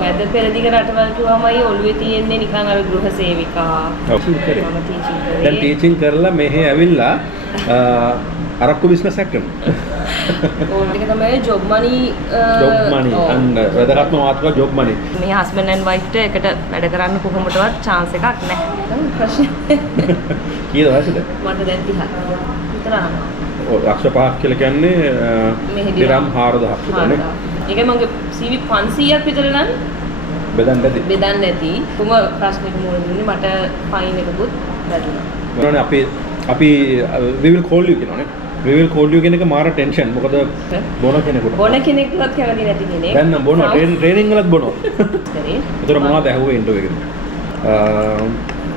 මැද පෙරදිග රටවල් කිව්වමයි ඔළුවේ තියෙන්නේ නිකන් අර ගෘහ සේවිකා. ඔව්. මම ටීචින් කරේ. දැන් ටීචින් කරලා මෙහෙ ඇවිල්ලා අරක්කු බිස්නස් එකක් කරනවා. ඕන් එක තමයි ජොබ් මනි අන්න වැදගත්ම මාතෘකාව ජොබ් මනි. මේ හස්බන්ඩ් ඇන්ඩ් වයිෆ්ට එකට වැඩ කරන්න කොහොමදවත් chance එකක් නැහැ. ප්‍රශ්න. කීයද වයසද? මට දැන් 30. විතර අහනවා. ඔව් ලක්ෂ 5ක් කියලා කියන්නේ දිරම් 4000ක් විතරනේ. ඒක මගේ CV 500ක් විතර නම් බෙදන්න ඇති. කොම ප්‍රශ්නෙක මුල දුන්නේ මට ෆයින් එකකුත් වැටුණා. මොනවානේ අපි we will call you කියනවානේ. we will call you කියන එක මාර ටෙන්ෂන්. මොකද බොන කෙනෙකුට. බොන කෙනෙක්වත් කැමති නැති කෙනෙක්. දැන් නම් බොනවා ට්‍රේනින් වලත් බොනවා. හරි. ඒතර මොනවද ඇහුවේ ඉන්ටර්විව් එකේ?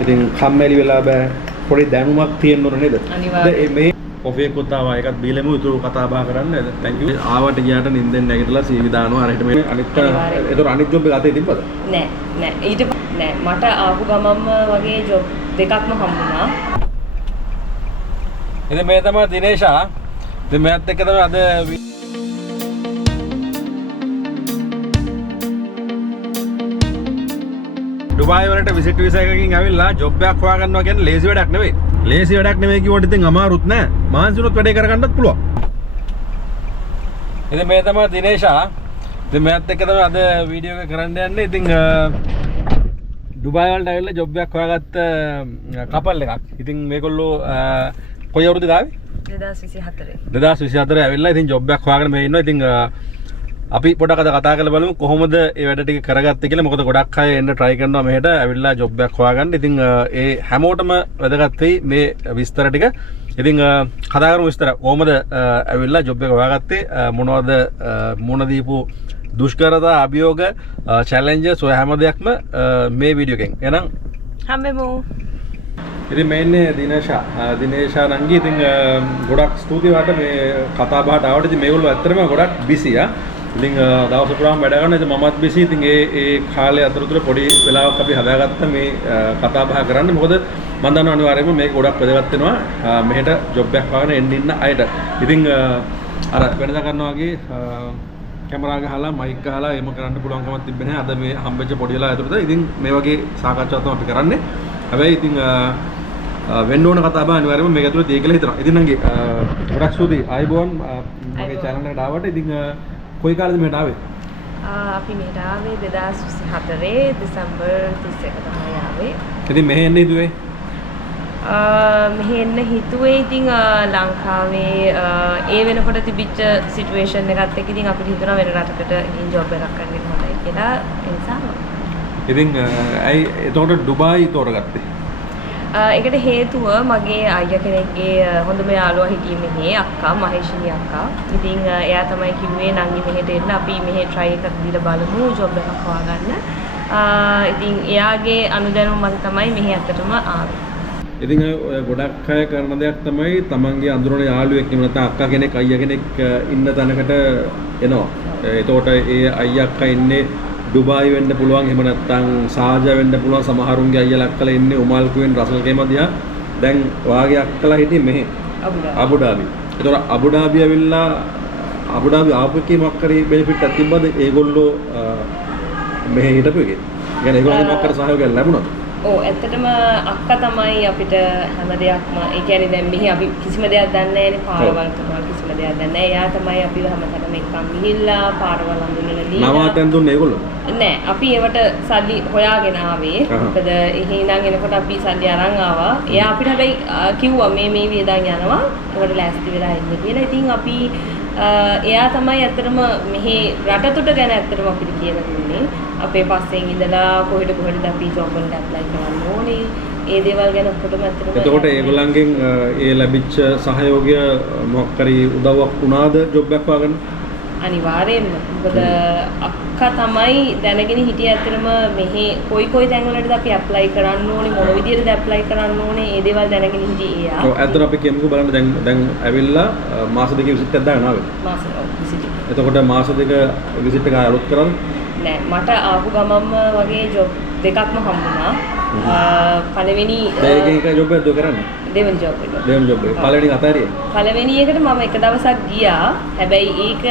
ඉතින් කම්මැලි වෙලා බෑ. පොඩි දැනුමක් තියෙන්න ඕන නේද? අනිවාර්යයෙන්. මේ කොෆි එකක් උතාවා ඒකත් බීලෙමු ඉතුරු කතා බහ කරන්න. thank you. ආවට ගියාට නිින්දෙන් නැගිටලා CV දානවා. අරහිට මේ අනිත් ජොබ් එක අතේ තිබ්බද? නෑ ඊට නෑ මට ආපු ගමම්ම වගේ ජොබ් දෙකක්ම හම්බුණා. ඉතින් මේ තමයි දිනේෂා. ඉතින් මෙයත් එක්ක තමයි අද ඩුබායි වලට විසිට් වීසා එකකින් ඇවිල්ලා ජොබ් එකක් හොයාගන්නවා කියන්නේ ලේසි වැඩක් නෙවෙයි. ලේසි වැඩක් නෙවෙයි කිව්වට ඉතින් අමාරුත් නෑ. මානසිකවත් වැඩේ කරගන්නත් පුළුවන්. ඉතින් මේ තමයි දිනේෂා. ඉතින් මෙයත් එක්ක තමයි අද වීඩියෝ එක කරන්න යන්නේ. ඉතින් ඩුබායි වලට ඇවිල්ලා ජොබ් එකක් හොයාගත්ත කපල් එකක්. ඉතින් මේගොල්ලෝ කොයි අවුරුද්දද ආවේ? 2024. 2024 ඇවිල්ලා ඉතින් ජොබ් එකක් හොයාගෙන මේ ඉන්නවා. ඉතින් අපි පොඩක් අද කතා කරලා බලමු කොහොමද මේ වැඩ ටික කරගත්තේ කියලා. මොකද ගොඩක් අය එන්න try කරනවා මෙහෙට ඇවිල්ලා ජොබ් එකක් හොයාගන්න. ඉතින් ඒ හැමෝටම වැදගත් වෙයි මේ විස්තර ටික. ඉතින් කතා කරමු විස්තර. කොහොමද ඇවිල්ලා ජොබ් එක හොයාගත්තේ? මොනවද මුණ දීපු දුෂ්කරතා, අභියෝග, challenges ඔය හැම දෙයක්ම මේ වීඩියෝ එකෙන්. එහෙනම් හම්බෙමු. ඉතින් මේ ඉන්නේ දිනේෂා නංගි. ඉතින් ගොඩක් ස්තුතියි වාට මේ කතා බහට ආවට. ඉතින් මේගොල්ලෝ ඇත්තටම ගොඩක් බිසි ආ. ඉතින් දවස් පුරාම වැඩ කරනවා. ඉතින් මමත් බිසි. ඉතින් ඒ කාලේ අතරතුර පොඩි වෙලාවක් අපි හදාගත්ත මේ කතා බහ කරන්න. මොකද මම දන්නවා අනිවාර්යයෙන්ම මේක ගොඩක් වැදගත් වෙනවා මෙහෙට ජොබ් එකක් වගන එන්න ඉන්න අයට. ඉතින් අර වෙනදා කරනවා වගේ කැමරා ගහලා මයික් ගහලා එහෙම කරන්න පුළුවන් කමක් තිබෙන්නේ නැහැ. අද මේ හම්බෙච්ච පොඩි වෙලා ඇතුළත ඉතින් මේ වගේ සාකච්ඡාවක් තමයි අපි කරන්නේ. හැබැයි ඉතින් වෙන්න ඕන කතා බහ අනිවාර්යයෙන්ම මේක ඇතුළේ තියෙයි කියලා හිතනවා. ඉතින් නංගි ගොඩක් ස්තුතියි. ආයිබෝන් මගේ channel එකට ආවට. ඉතින් කොයි කාලෙද මෙහෙට ආවේ? අපි මෙහෙට ආවේ 2024 දෙසැම්බර් 31 තමයි ආවේ. ඉතින් මෙහෙ එන්න හිතුවේ? මෙහෙ එන්න හිතුවේ ඉතින් ලංකාවේ ඒ වෙනකොට තිබිච්ච සිටුේෂන් එකත් එක්ක ඉතින් අපිට හිතුණා වෙන රටකට ගිහින් ජොබ් එකක් කරන්න හොඳයි කියලා. ඒ නිසා ඉතින් ඇයි එතකොට ඩුබායි තෝරගත්තේ? ඒකට හේතුව මගේ අයියා කෙනෙක්ගේ හොඳම යාළුවා හිටියේ මෙහි අක්කා මහේෂිනී අක්කා. ඉතින් එයා තමයි කිව්වේ නංගි මෙහෙට එන්න අපි මෙහෙ try එකක් දීලා බලමු ජොබ් එකක් හොයාගන්න. ඉතින් එයාගේ අනුදැනුම මත තමයි මෙහෙ අතටම ආවේ. ඉතින් ඔය ගොඩක් අය කරන දෙයක් තමයි තමන්ගේ අඳුරන යාළුවෙක් එහෙම නැත්නම් අක්කා කෙනෙක් අයියා කෙනෙක් ඉන්න තැනකට එනවා. එතකොට ඒ අයියා අක්කා ඉන්නේ ඩුබායි වෙන්න පුළුවන් එහෙම නැත්නම් සාජා වෙන්න පුළුවන්. සමහරුන්ගේ අයියලා අක්කලා ඉන්නේ උමාල්කුවෙන් රසල් කේමදියා. දැන් ඔයාගේ අක්කලා හිටියේ මෙහෙ අබුඩාබි. ඒතකොට අබුඩාබි ඇවිල්ලා අබුඩාබි ආපුකේ මොකක් කරේ බෙනිෆිට් එකක් තිබ්බද ඒගොල්ලෝ මෙහෙ හිටපු එකේ? يعني ඒගොල්ලෝ මොකක් කර සහයෝගයක් ලැබුණාද? ඔව් ඇත්තටම අක්කා තමයි අපිට හැම දෙයක්ම ඒ කියන්නේ දැන් මෙහි අපි කිසිම දෙයක් දන්නේ නැහැනේ පාරවල් තුනක් කිසිම දෙයක් දන්නේ නැහැ. එයා තමයි අපිව හැමතැනම එක්කන් ගිහිල්ලා පාරවල් අඳුනලා දීලා. නවාතෙන් දුන්නේ ඒගොල්ලෝ? නෑ අපි ඒවට සල්ලි හොයාගෙන ආවේ. මොකද එහෙ ඉඳන් එනකොට අපි සල්ලි අරන් ආවා. එයා අපිට හැබැයි කිව්වා මේ වියදම් යනවා. ඒකට ලෑස්ති වෙලා ඉන්න කියලා. ඉතින් අපි එයා තමයි ඇත්තටම මෙහි රටතොට ගැන ඇත්තටම අපිට කියලා දුන්නේ. අපේ පස්සෙන් ඉඳලා කොහෙද අපි ජොබ් වලට ඇප්ලයි කරන්න ඕනේ. ඒ දේවල් ගැන ඔක්කොටම ඇත්තටම එතකොට ඒගොල්ලන්ගෙන් ඒ ලැබිච්ච සහයෝගය මොකක් හරි උදව්වක් වුණාද ජොබ් එකක් හොයාගන්න? අනිවාර්යයෙන්ම. මොකද අක්කා තමයි දැනගෙන හිටියේ ඇත්තටම මෙහි කොයි තැන්වලටද අපි ඇප්ලයි කරන්න ඕනේ මොන විදිහටද ඇප්ලයි කරන්න ඕනේ ඒ දේවල් දැනගෙන හිටියේ එයා. ඔව් ඇත්තට අපි කියමුකෝ බලන්න දැන් ඇවිල්ලා මාස දෙකක විසිට් එකක් දාගෙන ආවේ. විසිට්. එතකොට මාස දෙක විසිට් එක අලුත් කරන්නේ? නෑ මට ආපු ගමම්ම වගේ ජොබ් දෙකක්ම හම්බුණා. පළවෙනි ඒක ජොබ් එකක් කරන්නේ? දෙවෙනි ජොබ් එක. දෙවෙනි ජොබ් එක. පළවෙනි අතාරියේ. පළවෙනි එකට මම එක දවසක් ගියා. හැබැයි ඒක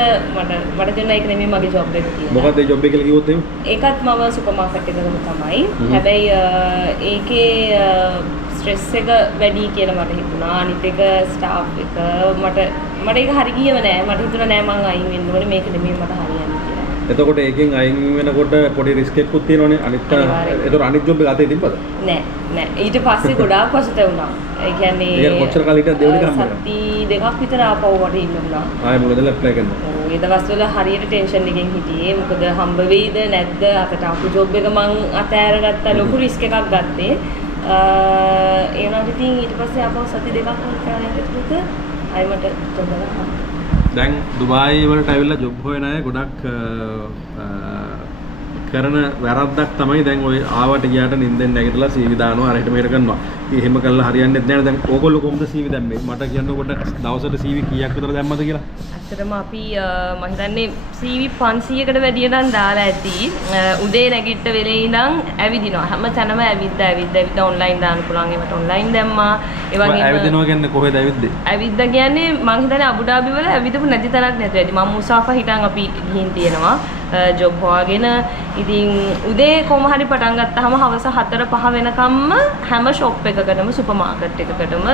මට දෙන්න ඒක නෙමෙයි මගේ ජොබ් එක කියලා. මොකක්ද ඒ ජොබ් එක කියලා කිව්වොත් එහෙම? ඒකත් මම සුපර් මාකට් එකකම තමයි. හැබැයි ඒකේ ස්ට්‍රෙස් එක වැඩි කියලා මට හිතුණා. අනිත් එක ස්ටාෆ් එක මට ඒක හරි ගියම නෑ. මට හිතුණා නෑ මං අයින් වෙන්න ඕනේ. මේක නෙමෙයි මට හරියන්නේ කියලා. එතකොට ඒකෙන් අයින් වෙනකොට පොඩි රිස්ක් එකකුත් තියෙනවනේ. එතකොට අනිත් ජොබ් එක අතේ තිබ්බද? නෑ. ඊට පස්සේ ගොඩාක් පසුතැවුණා. ඒ කියන්නේ ඒක කොච්චර කාලෙකට දෙවෙනි කම්ම කරා? සති දෙකක් විතර ආපහු මට ඉන්න වුණා. ආයෙ මොකද ඇප්ලයි කරනවා? ඔව් ඒ දවස්වල හරියට ටෙන්ෂන් එකෙන් හිටියේ. මොකද හම්බ වෙයිද නැද්ද? අතට ආපු ජොබ් එක මං අතෑරගත්තා. ලොකු රිස්ක් එකක් ගත්තේ. ඒ වුණාට ඉතින් ඊට පස්සේ ආපහු සති දෙකක් කරලා ආයෙ මට ජොබ් එක දැන් දුබායි වලට ඇවිල්ලා ජොබ් හොයන අය ගොඩක් කරන වැරද්දක් තමයි දැන් ඔය ආවට ගියාට නිින්දෙන් නැගිටලා CV දානවා අරහෙට මෙහෙට කරනවා. ඉතින් එහෙම කළා හරියන්නේ නැහැ. දැන් ඕගොල්ලෝ කොහොමද CV දැම්මේ? මට කියන්නකොට දවසට CV කීයක් විතර දැම්මද කියලා? ඇත්තටම අපි මම හිතන්නේ CV 500කට වැඩිය නම් දාලා ඇති. උදේ නැගිට වෙලේ ඉඳන් ඇවිදිනවා. හැම තැනම ඇවිද්ද ඔන්ලයින් දාන්න පුළුවන්. ඒවට ඔන්ලයින් දැම්මා. ඒ වගේම ඇවිදිනවා කියන්නේ කොහෙද ඇවිද්දේ? ඇවිද්ද කියන්නේ මම හිතන්නේ අබුඩාබි වල ඇවිදපු නැති තරක් නැතුව ඇති. මම මුසාෆා හිටන් අපි ගිහින් තියෙනවා. ජොබ් හොයාගෙන ඉතින් උදේ කොහොම හරි පටන් ගත්තාම හවස 4-5 වෙනකම්ම හැම ෂොප් එකකටම සුපර් මාකට් එකකටම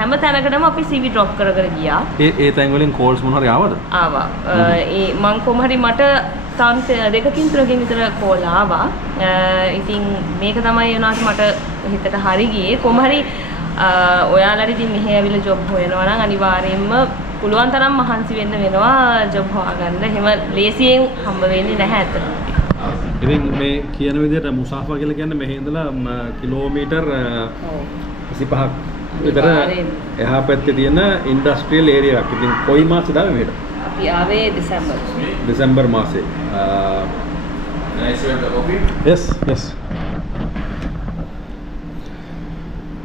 හැම තැනකටම අපි CV drop කර ගියා. ඒ තැන් වලින් කෝල්ස් මොන හරි ආවද? ආවා. ඒ මං කොහොම හරි මට තාම දෙකකින් තුනකින් විතර කෝල් ආවා. ඉතින් මේක තමයි වුණාට මට හිතට හරි ගියේ. කොහොම හරි ඔයාලට ඉතින් මෙහෙ ඇවිල්ලා ජොබ් හොයනවා නම් අනිවාර්යයෙන්ම පුළුවන් තරම් මහන්සි වෙන්න වෙනවා ජොබ් හොයාගන්න. එහෙම ලේසියෙන් හම්බ වෙන්නේ නැහැ අතට. ඉතින් මේ කියන විදිහට මුසාෆා කියලා කියන්නේ මෙහි ඉඳලා කිලෝමීටර් 25ක් විතර එහා පැත්තේ තියෙන ඉන්ඩස්ට්‍රියල් ඒරියා එකක්. ඉතින් කොයි මාසෙද ආවේ මෙහෙට? අපි ආවේ දෙසැම්බර් මාසේ. Can I serve the coffee? yes.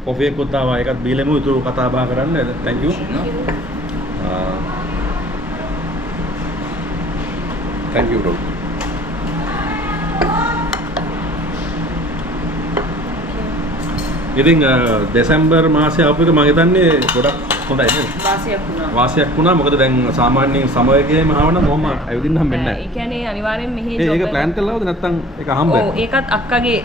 Coffee එකත් ආවා. ඒකත් බීලෙමු. ඊට කතා බහ කරන්න. thank you. No? thank you bro. ඉතින් දෙසැම්බර් මාසේ ආපු එක මම හිතන්නේ ගොඩක් හොඳයි නේද? වාසියක් වුණා. මොකද දැන් සාමාන්‍යයෙන් සමයකේම ආවනම් මොහොම ඇවිදින්න හම්බෙන්නේ නැහැ. ඒ කියන්නේ අනිවාර්යෙන් මෙහි ජොබ් ඒක ප්ලෑන් කළාද නැත්නම් ඒක හම්බෙන්නේ? ඔව් ඒකත් අක්කගේ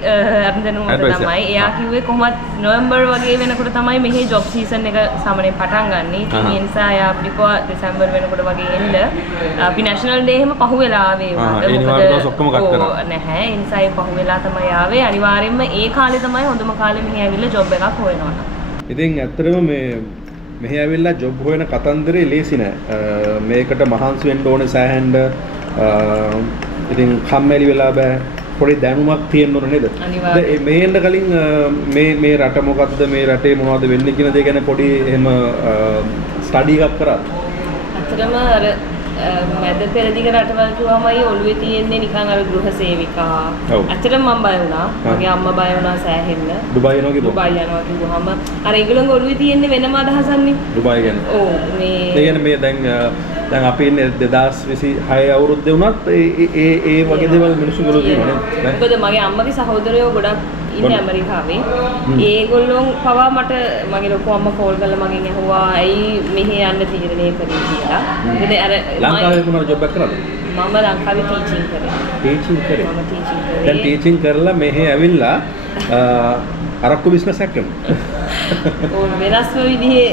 අරන්දනුම තමයි. එයා කිව්වේ කොහොමත් නොවැම්බර් වගේ වෙනකොට තමයි මෙහි ජොබ් සීසන් එක සාමාන්‍යයෙන් පටන් ගන්න. ඉතින් ඒ නිසා එයා අපිට දෙසැම්බර් වෙනකොට වගේ එන්න අපි නැෂනල් ඩේ එහෙම පහුවෙලා ආවේ. ඒ නිවාඩු ඔක්කොම කට් කරා. නැහැ. ඒ නිසා ඒ පහුවෙලා තමයි ආවේ. අනිවාර්යෙන්ම ඒ කාලේ තමයි හොඳම කාලේ මෙහි ඇවිල්ලා ජොබ් එකක් හොයනවා. ඉතින් ඇත්තටම මෙහි ඇවිල්ලා ජොබ් හොයන කතන්දරේ ලේසි නෑ. මේකට මහන්සි වෙන්න ඕනේ සෑහෙන්න. ඉතින් කම්මැලි වෙලා බෑ. පොඩි දැනුමක් තියෙන්න ඕන නේද? අනිවාර්යයෙන්. මේ එන්න කලින් මේ රට මොකද්ද, මේ රටේ මොනවද වෙන්නේ කියන දේ ගැන පොඩි එහෙම ස්ටඩි එකක් කරා. අතරම අර මැද පෙරදිග රටවල් කිව්වමයි ඔළුවේ තියෙන්නේ නිකන් අර ගෘහ සේවිකා. ඇත්තටම මම බය වුණා. මගේ අම්මා බය වුණා සෑහෙන්න. දුබායි යනවා කිව්වා. දුබායි යනවා කිව්වම අර ඒගොල්ලන්ගේ ඔළුවේ තියෙන්නේ වෙනම අදහසක්නේ. දුබායි ගැන. ඔව් මේ කියන්නේ මේ දැන් අපි ඉන්නේ 2026 අවුරුද්දේ වුණත් ඒ වගේ දේවල් මිනිස්සු ගලෝ තියෙනවා නේද? මොකද මගේ අම්මගේ සහෝදරයෝ ගොඩක් ඉන්නේ ඇමරිකාවේ. ඒගොල්ලෝ පවා මට මගේ ලොකු අම්මා කෝල් කරලා මගෙන් ඇහුවා ඇයි මෙහෙ යන්න තීරණය කරේ කියලා. මොකද අර ලංකාවේ මොනවද ජොබ් එකක් කරාද? මම ලංකාවේ ටීචින් කරේ. ටීචින් කරේ. මම ටීචින් කරේ. දැන් ටීචින් කරලා මෙහෙ ඇවිල්ලා අරක්කු බිස්නස් එකක් කරනවා. ඕන වෙනස්ම විදිහේ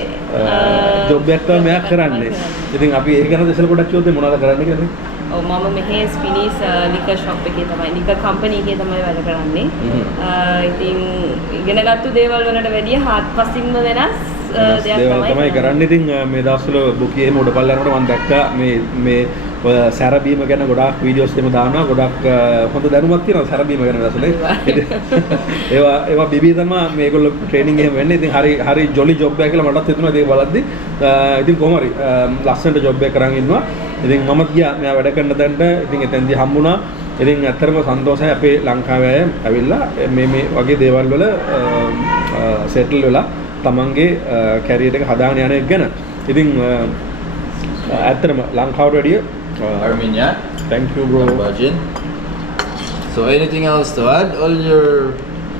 ජොබ් එකක් තමයි මෙයා කරන්නේ. ඉතින් අපි ඒක ගැන දෙසල පොඩ්ඩක් කිව්වොත් මොනවද කරන්නේ කියලා? ඔව් මම මෙහි ස්පිනිස් ලිකර් ෂොප් එකේ තමයි ලිකර් කම්පැනි එකේ තමයි වැඩ කරන්නේ. ඉතින් ඉගෙනගත්තු දේවල් වලට වැඩිය හාත්පසින්ම වෙනස් දෙයක් තමයි කරන්නේ. ඉතින් මේ දවස්වල බුකී එහෙම උඩපල්ල යනකොට මම දැක්කා මේ ඔය සැරබීම ගැන ගොඩාක් වීඩියෝස් එහෙම දානවා. ගොඩක් හොඳ දැනුමක් තියෙනවා සැරබීම ගැන දවස්වල. ඒවා බිබී තමයි මේගොල්ලෝ ට්‍රේනින් එහෙම වෙන්නේ. ඉතින් හරි ජොලි ජොබ් එකක් කියලා මටත් හිතුණා ඒක බලද්දි. ඉතින් කොහොම හරි ලස්සනට ජොබ් එක කරන් ඉන්නවා. ඉතින් මම ගියා මෙයා වැඩ කරන තැනට. ඉතින් එතෙන්දී හම්බුණා. ඉතින් ඇත්තටම සන්තෝෂයි අපේ ලංකාවේ අය ඇවිල්ලා මේ වගේ දේවල් වල සෙටල් වෙලා තමන්ගේ කැරියර් එක හදාගෙන යන එක ගැන. ඉතින් ඇත්තටම ලංකාවට වැඩිය Armenia. Thank you bro. Bajin. So anything else to add? All your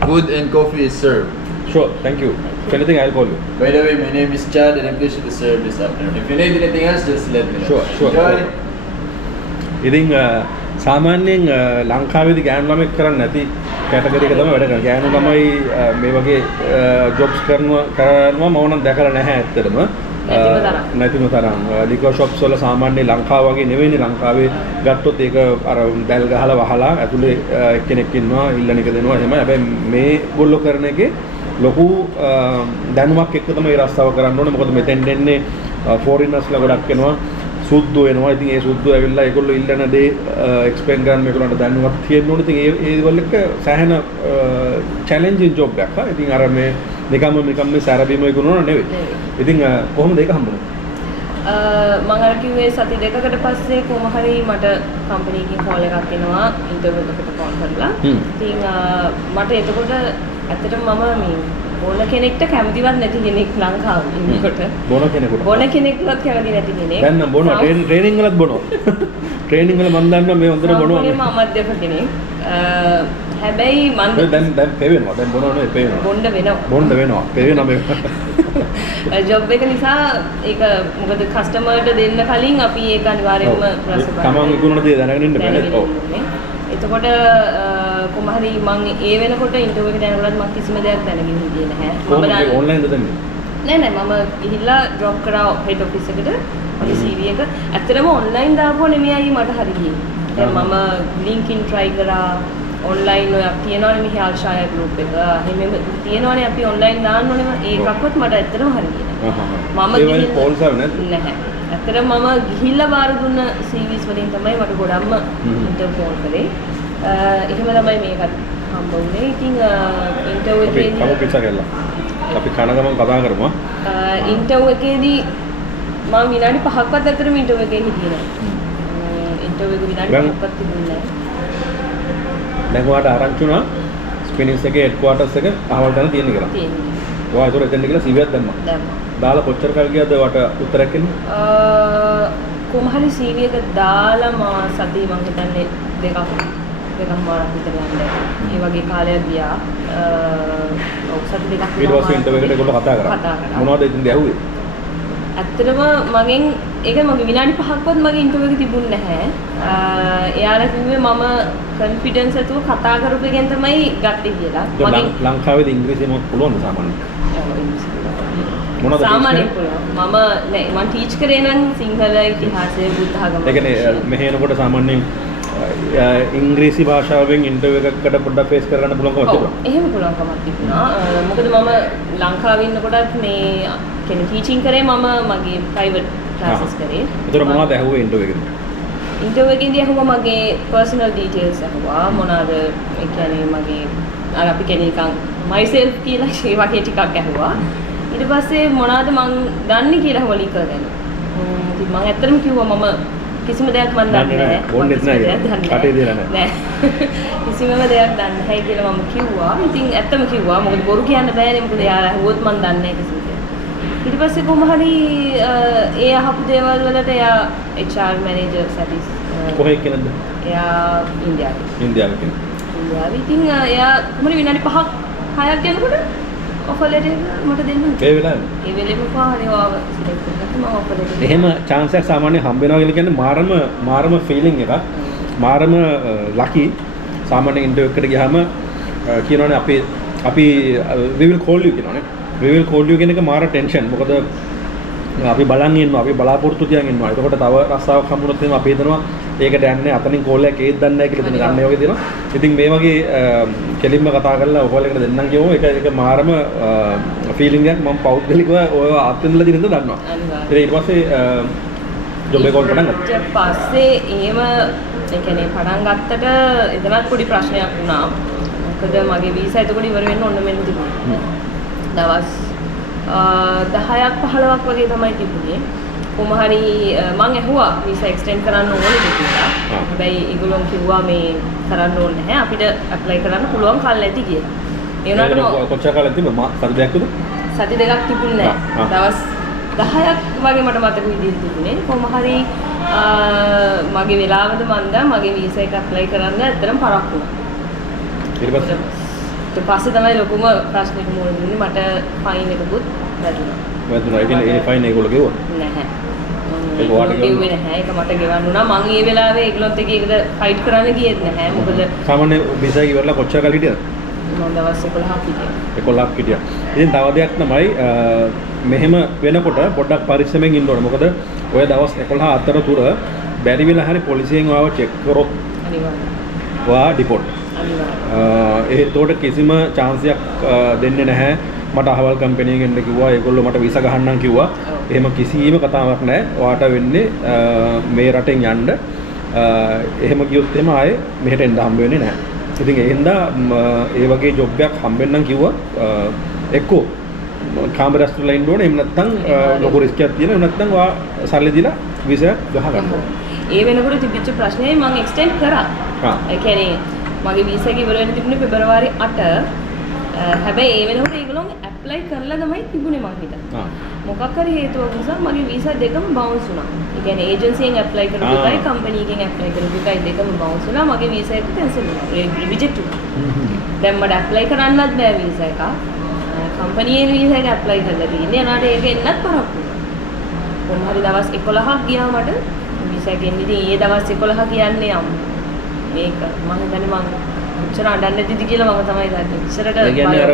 food and coffee is served. Sure, thank you. If anything, I'll call you. By the way, my name is Chad and I'm pleased to serve this afternoon. If you need anything else, just let me know. Sure. Enjoy. ඉතින් සාමාන්‍යයෙන් ලංකාවේදී ගෑනු ළමෙක් කරන්නේ නැති category එක තමයි වැඩ කරන්නේ. ගෑනු ළමයි මේ වගේ ජොබ්ස් කරනවා මම නම් දැකලා නැහැ ඇත්තටම. නැතිම තරම්. ලිකර් ෂොප්ස් වල සාමාන්‍ය ලංකාව වගේ නෙවෙයිනේ. ලංකාවේ ගත්තොත් ඒක අර දැල් ගහලා වහලා ඇතුලේ කෙනෙක් ඉන්නවා ඉල්ලන එක දෙනවා එහෙම. හැබැයි මේ ගොල්ලෝ කරන එකේ ලොකු දැනුමක් එක්ක තමයි රස්සාව කරන්න ඕනේ. මොකද මෙතෙන් දෙන්නේ ෆෝරිනර්ස්ලා ගොඩක් එනවා. සුද්ධ වෙනවා. ඉතින් ඒ සුද්ධ ඇවිල්ලා ඒගොල්ලෝ ඉල්ලන දේ එක්ස්ප්ලেইন කරන්න මේගොල්ලන්ට දැනුමක් තියෙන්න ඕනේ. ඉතින් ඒ වල එක සෑහෙන චැලෙන්ජින් ජොබ් එකක්. ඉතින් අර මේ නිකම්ම මේ සැරබීම ඉක්ුණා නෙවෙයි. ඉතින් කොහොමද ඒක හම්බුනේ? මම අර කිව්වේ සති දෙකකට පස්සේ කොහොම හරි මට කම්පැනි එකකින් කෝල් එකක් එනවා ඉන්ටර්විව් එකකට කෝල් කරලා. ඉතින් මට එතකොට ඇත්තටම මම මේ බොන කෙනෙක්ට කැමතිවත් නැති කෙනෙක් ලංකාවේ ඉන්නකොට. බොන කෙනෙක්වත් කැමති නැති කෙනෙක්. දැන් නම් බොනවා ට්‍රේනින් වලත් බොනවා. ට්‍රේනින් වල මම දන්නවා මේ හොඳට බොනවා. මම අමද්දක කෙනෙක්. හැබැයි මම දැන් පෙවෙනවා. දැන් බොනවා නෙවෙයි පෙවෙනවා. බොන්න වෙනවා. පෙවෙනවා මේ. ජොබ් එක නිසා ඒක මොකද කස්ටමර්ට දෙන්න කලින් අපි ඒක අනිවාර්යයෙන්ම ප්‍රොසෙස් කරනවා. තමන් ඉක්ුණන දේ දැනගෙන ඉන්න බෑ. ඔව්. එතකොට කොහොම හරි මම ඒ වෙනකොට ඉන්ටර්විව් එකට යනකොටත් මම කිසිම දෙයක් දැනගෙන හිටියේ නැහැ. කොහොමද ඔන්ලයින්ද දෙන්නේ? නෑ මම ගිහිල්ලා ඩ්‍රොප් කරා හෙඩ් ඔෆිස් එකට මගේ CV එක. ඇත්තටම ඔන්ලයින් දාපුවා නෙමෙයි මට හරි ගියේ. දැන් මම LinkedIn try කරා ඔන්ලයින් ඔය තියෙනවනේ මෙහි ආල්ෂාය ගෲප් එක. එහෙම තියෙනවනේ අපි ඔන්ලයින් දාන්න ඕනේ. ඒකක්වත් මට ඇත්තටම හරි ගියේ නෑ. මම ගිහින් කෝල්ස් ආව නැද්ද? නැහැ. ඇත්තටම මම ගිහිල්ලා බාර දුන්න CVs වලින් තමයි මට ගොඩක්ම ඉන්ටර්විව් ෆෝන් කරේ. එහෙම තමයි මේකත් හම්බ වුණේ. ඉතින් ඉන්ටර්විව් එකේදී අපි කන ගමන් කතා කරමු. ඉන්ටර්විව් එකේදී මම විනාඩි 5ක්වත් ඇත්තටම ඉන්ටර්විව් එකේ හිටියේ නැහැ. ඉන්ටර්විව් එක විනාඩි 5ක්වත් තිබුණේ නැහැ. දැන් ඔයාලට ආරංචි වුණා ස්පිනිස් එකේ හෙඩ්ක්වාටර්ස් එක අහවල් තැන තියෙන කියලා. තියෙනවා. ඔයා ඒතර එතෙන්ද කියලා CV එකක් දැම්මා. දාලා කොච්චර කල් ගියාද ඔයාට උත්තරයක් එන්නේ? කොහොම හරි CV එක දාලා මම සතිය මම හිතන්නේ දෙකක්මාරක් විතර යන්නේ. ඒ වගේ කාලයක් ගියා. ඔව් සති දෙකක් විතර. ඊට පස්සේ ඉන්ටර්විව් එකට ඒගොල්ලෝ කතා කරා. මොනවද ඉතින් ඇහුවේ? ඇත්තටම මගෙන් ඒක මගේ විනාඩි 5ක්වත් මගේ ඉන්ටර්විව් එක තිබුණේ නැහැ. එයාලා කිව්වේ මම කොන්ෆිඩන්ස් ඇතුව කතා කරපු එකෙන් තමයි ගත්තේ කියලා. මගෙන් ලංකාවේදී ඉංග්‍රීසි මොකක් පුළුවන්ද සාමාන්‍යයෙන්? මොනවද සාමාන්‍යයෙන් පුළුවන්. මම ටීච් කරේ නම් සිංහල ඉතිහාසය බුද්ධ ආගම. ඒ කියන්නේ මෙහෙ එනකොට සාමාන්‍යයෙන් ඉංග්‍රීසි භාෂාවෙන් ඉන්ටර්විව් එකකට පොඩ්ඩක් ෆේස් කරගන්න පුළුවන්කමක් තිබුණා. එහෙම පුළුවන්කමක් තිබුණා. මොකද මම ලංකාවේ ඉන්නකොටත් මේ කියන්නේ ටීචින් කරේ මම මගේ ප්‍රයිවට් ක්ලාසස් කරේ. ඒතර මොනවද ඇහුවේ ඉන්ටර්විව් එකේදී? ඉන්ටර්විව් එකේදී අහුවා මගේ පර්සනල් ඩීටේල්ස් අහුවා. මොනවාද ඒ කියන්නේ මගේ අර අපි කියන්නේ නිකන් myself කියලා ඒ වගේ ටිකක් ඇහුවා. ඊට පස්සේ මොනවාද මං දන්නේ කියලා හොලි කරගෙන. ඉතින් මම ඇත්තටම කිව්වා මම කිසිම දෙයක් මම දන්නේ නැහැ. ඕනෙත් නැහැ. කටේ දාලා නැහැ. කිසිම දෙයක් දන්නේ නැහැ කියලා මම කිව්වා. ඉතින් ඇත්තම කිව්වා. මොකද බොරු කියන්න බෑනේ. මොකද එයාලා ඇහුවොත් මම දන්නේ නැහැ කිසිම දෙයක්. ඊට පස්සේ කොහොම හරි ඒ අහපු දේවල් වලට එයා HR මැනේජර් සතිස් කොහේ කෙනෙක්ද? එයා ඉන්දියාවේ. ඉන්දියාවේ කෙනෙක්. ඉන්දියාවේ. ඉතින් එයා කොහොමද විනාඩි 5ක් 6ක් යනකොට ඔෆර් ලෙටර් මට දෙන්න. ඒ වෙලාවේ. ඒ වෙලෙම පාරේ ආව සිලෙක්ට් කරගත්තා මම ඔෆර් ලෙටර්. එහෙම chance එකක් සාමාන්‍යයෙන් හම්බ වෙනවා කියලා කියන්නේ මාරම ෆීලිං එකක්. මාරම ලකි. සාමාන්‍ය ඉන්ටර්විව් එකකට ගියාම කියනවනේ අපි we will call you කියනවනේ. we will call you කියන එක මාර ටෙන්ෂන්. මොකද අපි බලන් ඉන්නවා. අපි බලාපොරොත්තු තියන් ඉන්නවා. එතකොට තව රස්සාවක් හම්බුනොත් එහෙම අපි හිතනවා ඒකට යන්නේ අතනින් කෝල් එකක් ඒත් දන්නේ නැහැ කියලා ඉතින් ගන්න වගේ දෙනවා. ඉතින් මේ වගේ කෙලින්ම කතා කරලා ඔයගොල්ලෝ එකට දෙන්නම් කියමු. ඒක මාරම ෆීලිං එකක්. මම පෞද්ගලිකව ඔය අත්විඳලා දිනද දන්නවා. ඊට පස්සේ ජොබ් එක පටන් ගත්තා. ඊට පස්සේ එහෙම ඒ කියන්නේ පටන් ගත්තට එතනත් පොඩි ප්‍රශ්නයක් වුණා. මොකද මගේ වීසා එතකොට ඉවර වෙන්න ඕන මෙන්න තිබුණා. දවස් 10ක් 15ක් වගේ තමයි තිබුණේ. කොහොම හරි මං ඇහුවා වීසා එක්ස්ටෙන්ඩ් කරන්න ඕනේද කියලා. හැබැයි ඒගොල්ලෝ කිව්වා මේ කරන්න ඕනේ නැහැ. අපිට ඇප්ලයි කරන්න පුළුවන් කාලෙ ඇති කියලා. ඒ වුණාට කොච්චර කාලෙද තිබ්බ? සති දෙකක්ද? සති දෙකක් තිබුණේ නැහැ. දවස් 10ක් වගේ මට මතක විදිහට තිබුණේ. කොහොම හරි මගේ වෙලාවද මන්ද මගේ වීසා එක ඇප්ලයි කරන්න ඇත්තටම පරක්කු වුණා. ඊට පස්සේ තමයි ලොකුම ප්‍රශ්නෙක මුහුණ දුන්නේ මට ෆයින් එකකුත් වැදුනා. වැදුනා. ඒ කියන්නේ ඒ ෆයින් ඒගොල්ලෝ ගෙවුවා. නැහැ. ඒක ඔයාලට ගෙවුවේ නැහැ. ඒක මට ගෙවන්න උනා. මං ඒ වෙලාවේ ඒගොල්ලොත් එක්ක ඒකට ෆයිට් කරන්න ගියෙත් නැහැ. මොකද සාමාන්‍ය විසා ඉවරලා කොච්චර කල් හිටියද? මම දවස් 11ක් හිටියා. 11ක් හිටියා. ඉතින් තව දෙයක් තමයි මෙහෙම වෙනකොට පොඩ්ඩක් පරිස්සමෙන් ඉන්න ඕනේ. මොකද ඔය දවස් 11 අතරතුර බැරි වෙලා හරි පොලිසියෙන් ආව චෙක් කරොත් අනිවාර්යයෙන්. ඔයා ඩිපෝට්. අනිවාර්යයෙන්. ඒතකොට කිසිම chance එකක් දෙන්නේ නැහැ. මට අහවල් කම්පැනි එකෙන් කිව්වා ඒගොල්ලෝ මට වීසා ගහන්නම් කිව්වා. එහෙම කිසිම කතාවක් නැහැ. ඔයාට වෙන්නේ මේ රටෙන් යන්න. එහෙම ගියොත් එහෙම ආයේ මෙහෙට එන්න හම්බ වෙන්නේ නැහැ. ඉතින් ඒ හින්දා ඒ වගේ ජොබ් එකක් හම්බෙන්නම් කිව්වා එක්කෝ කාමරස් වල ඉන්න ඕනේ. එහෙම නැත්නම් ලොකු රිස්ක් එකක් තියෙනවා. එහෙම නැත්නම් ඔයා සල්ලි දීලා වීසා ගහ ගන්න ඕනේ. ඒ වෙනකොට තිබිච්ච ප්‍රශ්නේ මම එක්ස්ටෙන්ඩ් කරා. ඒ කියන්නේ මගේ වීසා එක ඉවර වෙන්න තිබුණේ පෙබරවාරි 8. හැබැයි ඒ වෙනකොට ඒගොල්ලෝ ඇප්ලයි කරලා තමයි තිබුණේ මං හිතන්නේ. මොකක් හරි හේතුවක් නිසා මගේ වීසා දෙකම බවුන්ස් වුණා. ඒ කියන්නේ ඒජන්සියෙන් ඇප්ලයි කරපු එකයි කම්පැනි එකෙන් ඇප්ලයි කරපු එකයි දෙකම බවුන්ස් වුණා. මගේ වීසා එක කැන්සල් වුණා. රිජෙක්ට් වුණා. දැන් මට ඇප්ලයි කරන්නත් බෑ වීසා එක. කම්පැනියේ වීසා එක ඇප්ලයි කරලා තියෙන්නේ. අනාට ඒක එන්නත් පරක්කු වුණා. කොහොම හරි දවස් 11ක් ගියා මට වීසා එක එන්නේ. ඉතින් ඒ දවස් 11 කියන්නේ යම් මේක මම හිතන්නේ මම උච්චර අඬන්නේ නැතිද කියලා මම තමයි දන්නේ. ඉස්සරට ඒ කියන්නේ අර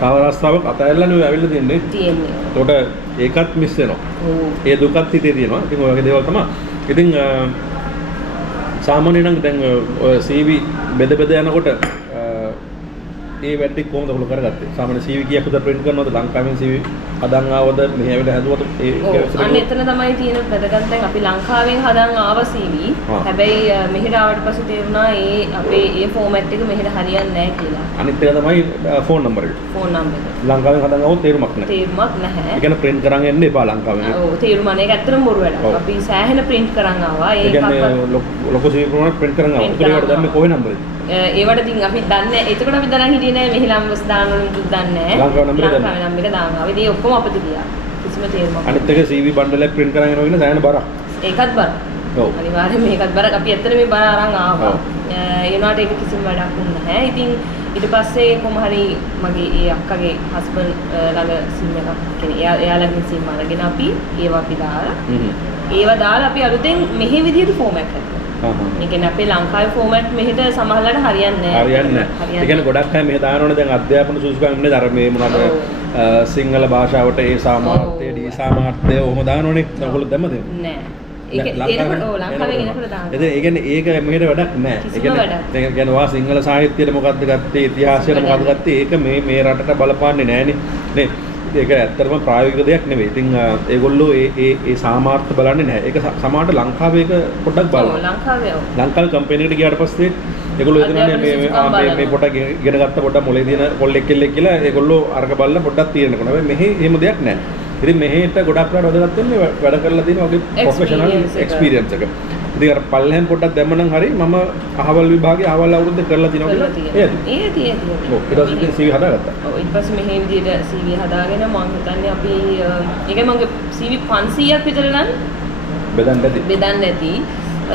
තව රස්සාවක් අතහැරලානේ ඔය ඇවිල්ලා තින්නේ. තියෙන්නේ. ඒකට ඒකත් මිස් වෙනවා. ඔව්. ඒ දුකත් හිතේ තියෙනවා. ඉතින් ඔය වගේ දේවල් තමයි. ඉතින් සාමාන්‍යයෙන් නම් දැන් ඔය CV බෙද යනකොට ඒ වැඩි කොහොමද ඔයගොල්ලෝ කරගත්තේ? සාමාන්‍ය CV කීයක් විතර print කරනවද? ලංකාවෙන් CV හදන් ආවද? මෙහෙ ඇවිල්ලා හැදුවද? අන්න එතන තමයි තියෙන වැදගත් දැන් අපි ලංකාවෙන් හදන් ආව CV. හැබැයි මෙහෙට ආවට පස්සේ තේරුණා අපේ ඒ ෆෝමැට් එක මෙහෙට හරියන්නේ නැහැ කියලා. අනිත් එක තමයි ෆෝන් නම්බර් එක. ෆෝන් නම්බර් එක. ලංකාවෙන් හදන් ආවොත් තේරුමක් නැහැ. තේරුමක් නැහැ. ඒ කියන්නේ print කරන් එන්න එපා ලංකාවෙන්. ඔව් තේරුම නැහැ. ඒක ඇත්තටම බොරු වැඩක්. අපි සෑහෙන print කරන් ආවා. ඒ කියන්නේ ලොකු CV ප්‍රමාණයක් print කරන් ආවා. ඒකට දැම්මේ කොහේ නම්බරේද? ඒවට ඉතින් අපි දන්නේ එතකොට අපි දැනන් හිටියේ නෑ මෙහි ලම්බස් දාන්න ඕන දුක් දන්නේ නෑ ලංකාවේ නම්බර දානවා. ඉතින් ඔක්කොම අපිට ගියා. කිසිම තේරුමක් අනිත් එක CV බණ්ඩලයක් print කරන් යනවා කියන සෑහෙන බරක්. ඒකත් බර. ඔව්. අනිවාර්යයෙන් මේකත් බරක්. අපි ඇත්තට මේ බර අරන් ආවා. ඒ වුණාට ඒක කිසිම වැඩක් වුණේ නැහැ. ඉතින් ඊට පස්සේ කොහොම හරි මගේ ඒ අක්කගේ හස්බන්ඩ් ළඟ සිම් එකක් කියන්නේ එයාලගේ සිම් අරගෙන අපි ඒවා අපි දාලා ඒවා දාලා අපි අලුතෙන් මෙහි විදිහට ෆෝමැට් කරනවා. ඒ කියන්නේ අපේ ලංකාවේ ෆෝමැට් මෙහෙට සමහරවල්ලාට හරියන්නේ නැහැ. හරියන්නේ නැහැ. ඒ කියන්නේ ගොඩක් අය මෙහෙ දානවනේ දැන් අධ්‍යාපන සුසුකම් ඉන්නේ අර මේ මොනවාද සිංහල භාෂාවට ඒ සාමාර්ථය ඩී සාමාර්ථය ඔහොම දානවනේ. දැන් ඔයගොල්ලෝ දැම්මද? නෑ. ඒක එනකොට ලංකාවෙන් එනකොට දානවා. ඒ කියන්නේ ඒක මෙහෙට වැඩක් නැහැ. ඒ කියන්නේ වා සිංහල සාහිත්‍යයට මොකද්ද ගත්තේ ඉතිහාසයට මොකද්ද ගත්තේ ඒක මේ රටට බලපාන්නේ නැහනේ. නේ. ඒක ඇත්තටම ප්‍රායෝගික දෙයක් නෙවෙයි. ඉතින් ඒගොල්ලෝ ඒ සාමාර්ථ බලන්නේ නැහැ. ඒක සමහරට ලංකාවේ ඒක පොඩ්ඩක් බලනවා. ඔව් ලංකාවේ. ලංකාවේ කම්පැනි එකට ගියාට පස්සේ ඒගොල්ලෝ එදෙනනේ මේ පොඩ්ඩක් ඉගෙන ගත්ත පොඩ්ඩක් මොලේ තියෙන කොල්ලෙක් කෙල්ලෙක් කියලා ඒගොල්ලෝ අරක බලලා පොඩ්ඩක් තීරණය කරනවා. හැබැයි මෙහි එහෙම දෙයක් නැහැ. ඉතින් මෙහෙට ගොඩක් වෙලාවට වැදගත් වෙන්නේ වැඩ කරලා තියෙන වගේ ප්‍රොෆෙෂනල් එක්ස්පීරියන්ස් එක. ඉතින් අර පල්ලෙහෙන් පොඩ්ඩක් දැම්මනම් හරි මම අහවල් විභාගයේ අහවල් අවුරුද්ද කරලා තිනවා කියලා. ඒ තියෙනවා. ඔව් ඊට පස්සේ CV හදාගත්තා. ඔව් ඊට පස්සේ මෙහෙ විදිහට CV හදාගෙන මම හිතන්නේ අපි ඒකයි මගේ CV 500ක් විතර නම් බෙදන්න ඇති.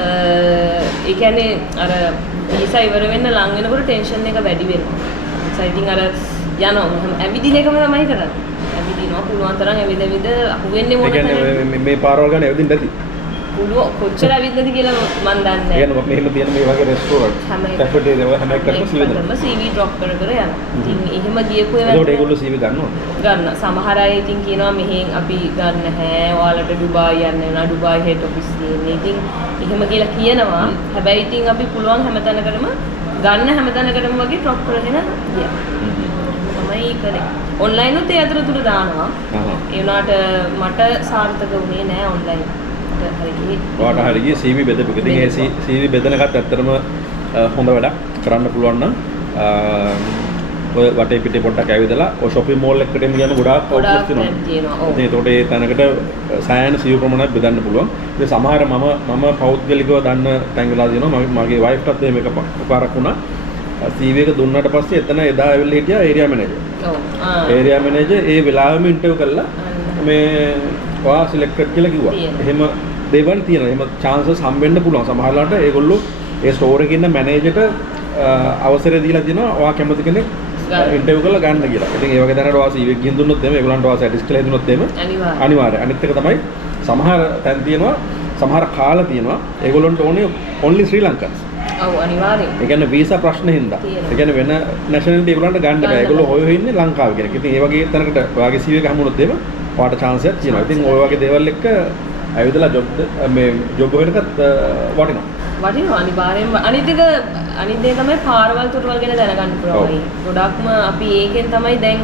ඒ කියන්නේ අර වීසා ඉවර වෙන්න ලං වෙනකොට ටෙන්ෂන් එක වැඩි වෙනවා. ඒ ඉතින් අර යනවා ඇවිදින එකම තමයි කරන්නේ. ඇවිදිනවා පුළුවන් තරම් ඇවිද අහු වෙන්නේ මොකද? ඒ කියන්නේ මේ පාරවල් ගන්න ඇවිදින්න ඇති. පුළුවන් කොච්චර ඇවිද්දද කියලා මම දන්නේ නැහැ. يعني මෙහෙම තියෙන මේ වගේ රෙස්ටෝරන්ට් කැෆෙටේරියා වල හැම එකකම CV ඩ්‍රොප් කර යනවා. ඉතින් එහෙම ගියපු ඒවා ඒකට ඒගොල්ලෝ CV ගන්නවා. ගන්න. සමහර අය ඉතින් කියනවා මෙහෙන් අපි ගන්න නැහැ. ඔයාලට ඩුබායි යන්න වෙනවා. ඩුබායි හෙඩ් ඔෆිස් තියෙන්නේ. ඉතින් එහෙම කියලා කියනවා. හැබැයි ඉතින් අපි පුළුවන් හැමතැනකටම ගන්න හැමතැනකටම වගේ ඩ්‍රොප් කරගෙන ගියා. තමයි කරේ. ඔන්ලයින් උත් ඒ අතරතුර දානවා. ඒ වුණාට මට සාර්ථක වුණේ නැහැ ඔන්ලයින්. ඔයාට හරි ගියේ CV බෙදපු එක. ඉතින් ඒ CV බෙදන එකත් ඇත්තටම හොඳ වැඩක් කරන්න පුළුවන් නම් ඔය වටේ පිටේ පොඩ්ඩක් ඇවිදලා ඔය shopping mall එකකට එන්න යන ගොඩාක් අවුට්ලට්ස් තියෙනවා. ඉතින් ඒතකොට ඒ තැනකට සෑහෙන CV ප්‍රමාණයක් බෙදන්න පුළුවන්. ඉතින් සමහර මම පෞද්ගලිකව දන්න තැන් වෙලා තියෙනවා. මගේ වයිෆ්ටත් එහෙම එකපාරක් වුණා. CV එක දුන්නාට පස්සේ එතන එදා ඇවිල්ලා හිටියා ඒරියා මැනේජර්. ඔව්. ඒරියා මැනේජර් ඒ වෙලාවෙම ඉන්ටර්විව් කළා මේ ඔයා සිලෙක්ටඩ් කියලා කිව්වා. එහෙම දේවල් තියෙනවා. එහෙම chances හම්බෙන්න පුළුවන්. සමහරවිට ඒගොල්ලෝ ඒ ස්ටෝර් එකේ ඉන්න මැනේජර්ට අවසරය දීලා දෙනවා. ඔයා කැමති කෙනෙක් ඉන්ටර්විව් කරලා ගන්න කියලා. ඉතින් ඒ වගේ දැනට වාසි ඉවෙක් ගින් දුන්නොත් එමේ ඒගොල්ලන්ට වාසි ඇඩිස් කියලා දුන්නොත් එමේ අනිවාර්යයි. අනිත් එක තමයි සමහර තැන් තියෙනවා සමහර කාලා තියෙනවා ඒගොල්ලන්ට ඕනේ only ශ්‍රී ලංකන්ස්. ඔව් අනිවාර්යයෙන්. ඒ කියන්නේ වීසා ප්‍රශ්න හින්දා. ඒ කියන්නේ වෙන නැෂනලිටි ඒගොල්ලන්ට ගන්න බෑ. ඒගොල්ලෝ හොය ඉන්නේ ලංකාවේ කෙනෙක්. ඉතින් ඒ වගේ තැනකට ඔයාගේ CV එක හමුනොත් එමේ ඔයාට chance එකක් තියෙනවා. ඉතින් ඔය වගේ දේවල් එක්ක ඇවිදලා ජොබ් එකකටත් වටිනවා අනිවාර්යෙන්ම. අනිත් දේ තමයි පාරවල් තුරවල් ගැන දැනගන්න පුළුවන්. ගොඩක්ම අපි ඒකෙන් තමයි දැන්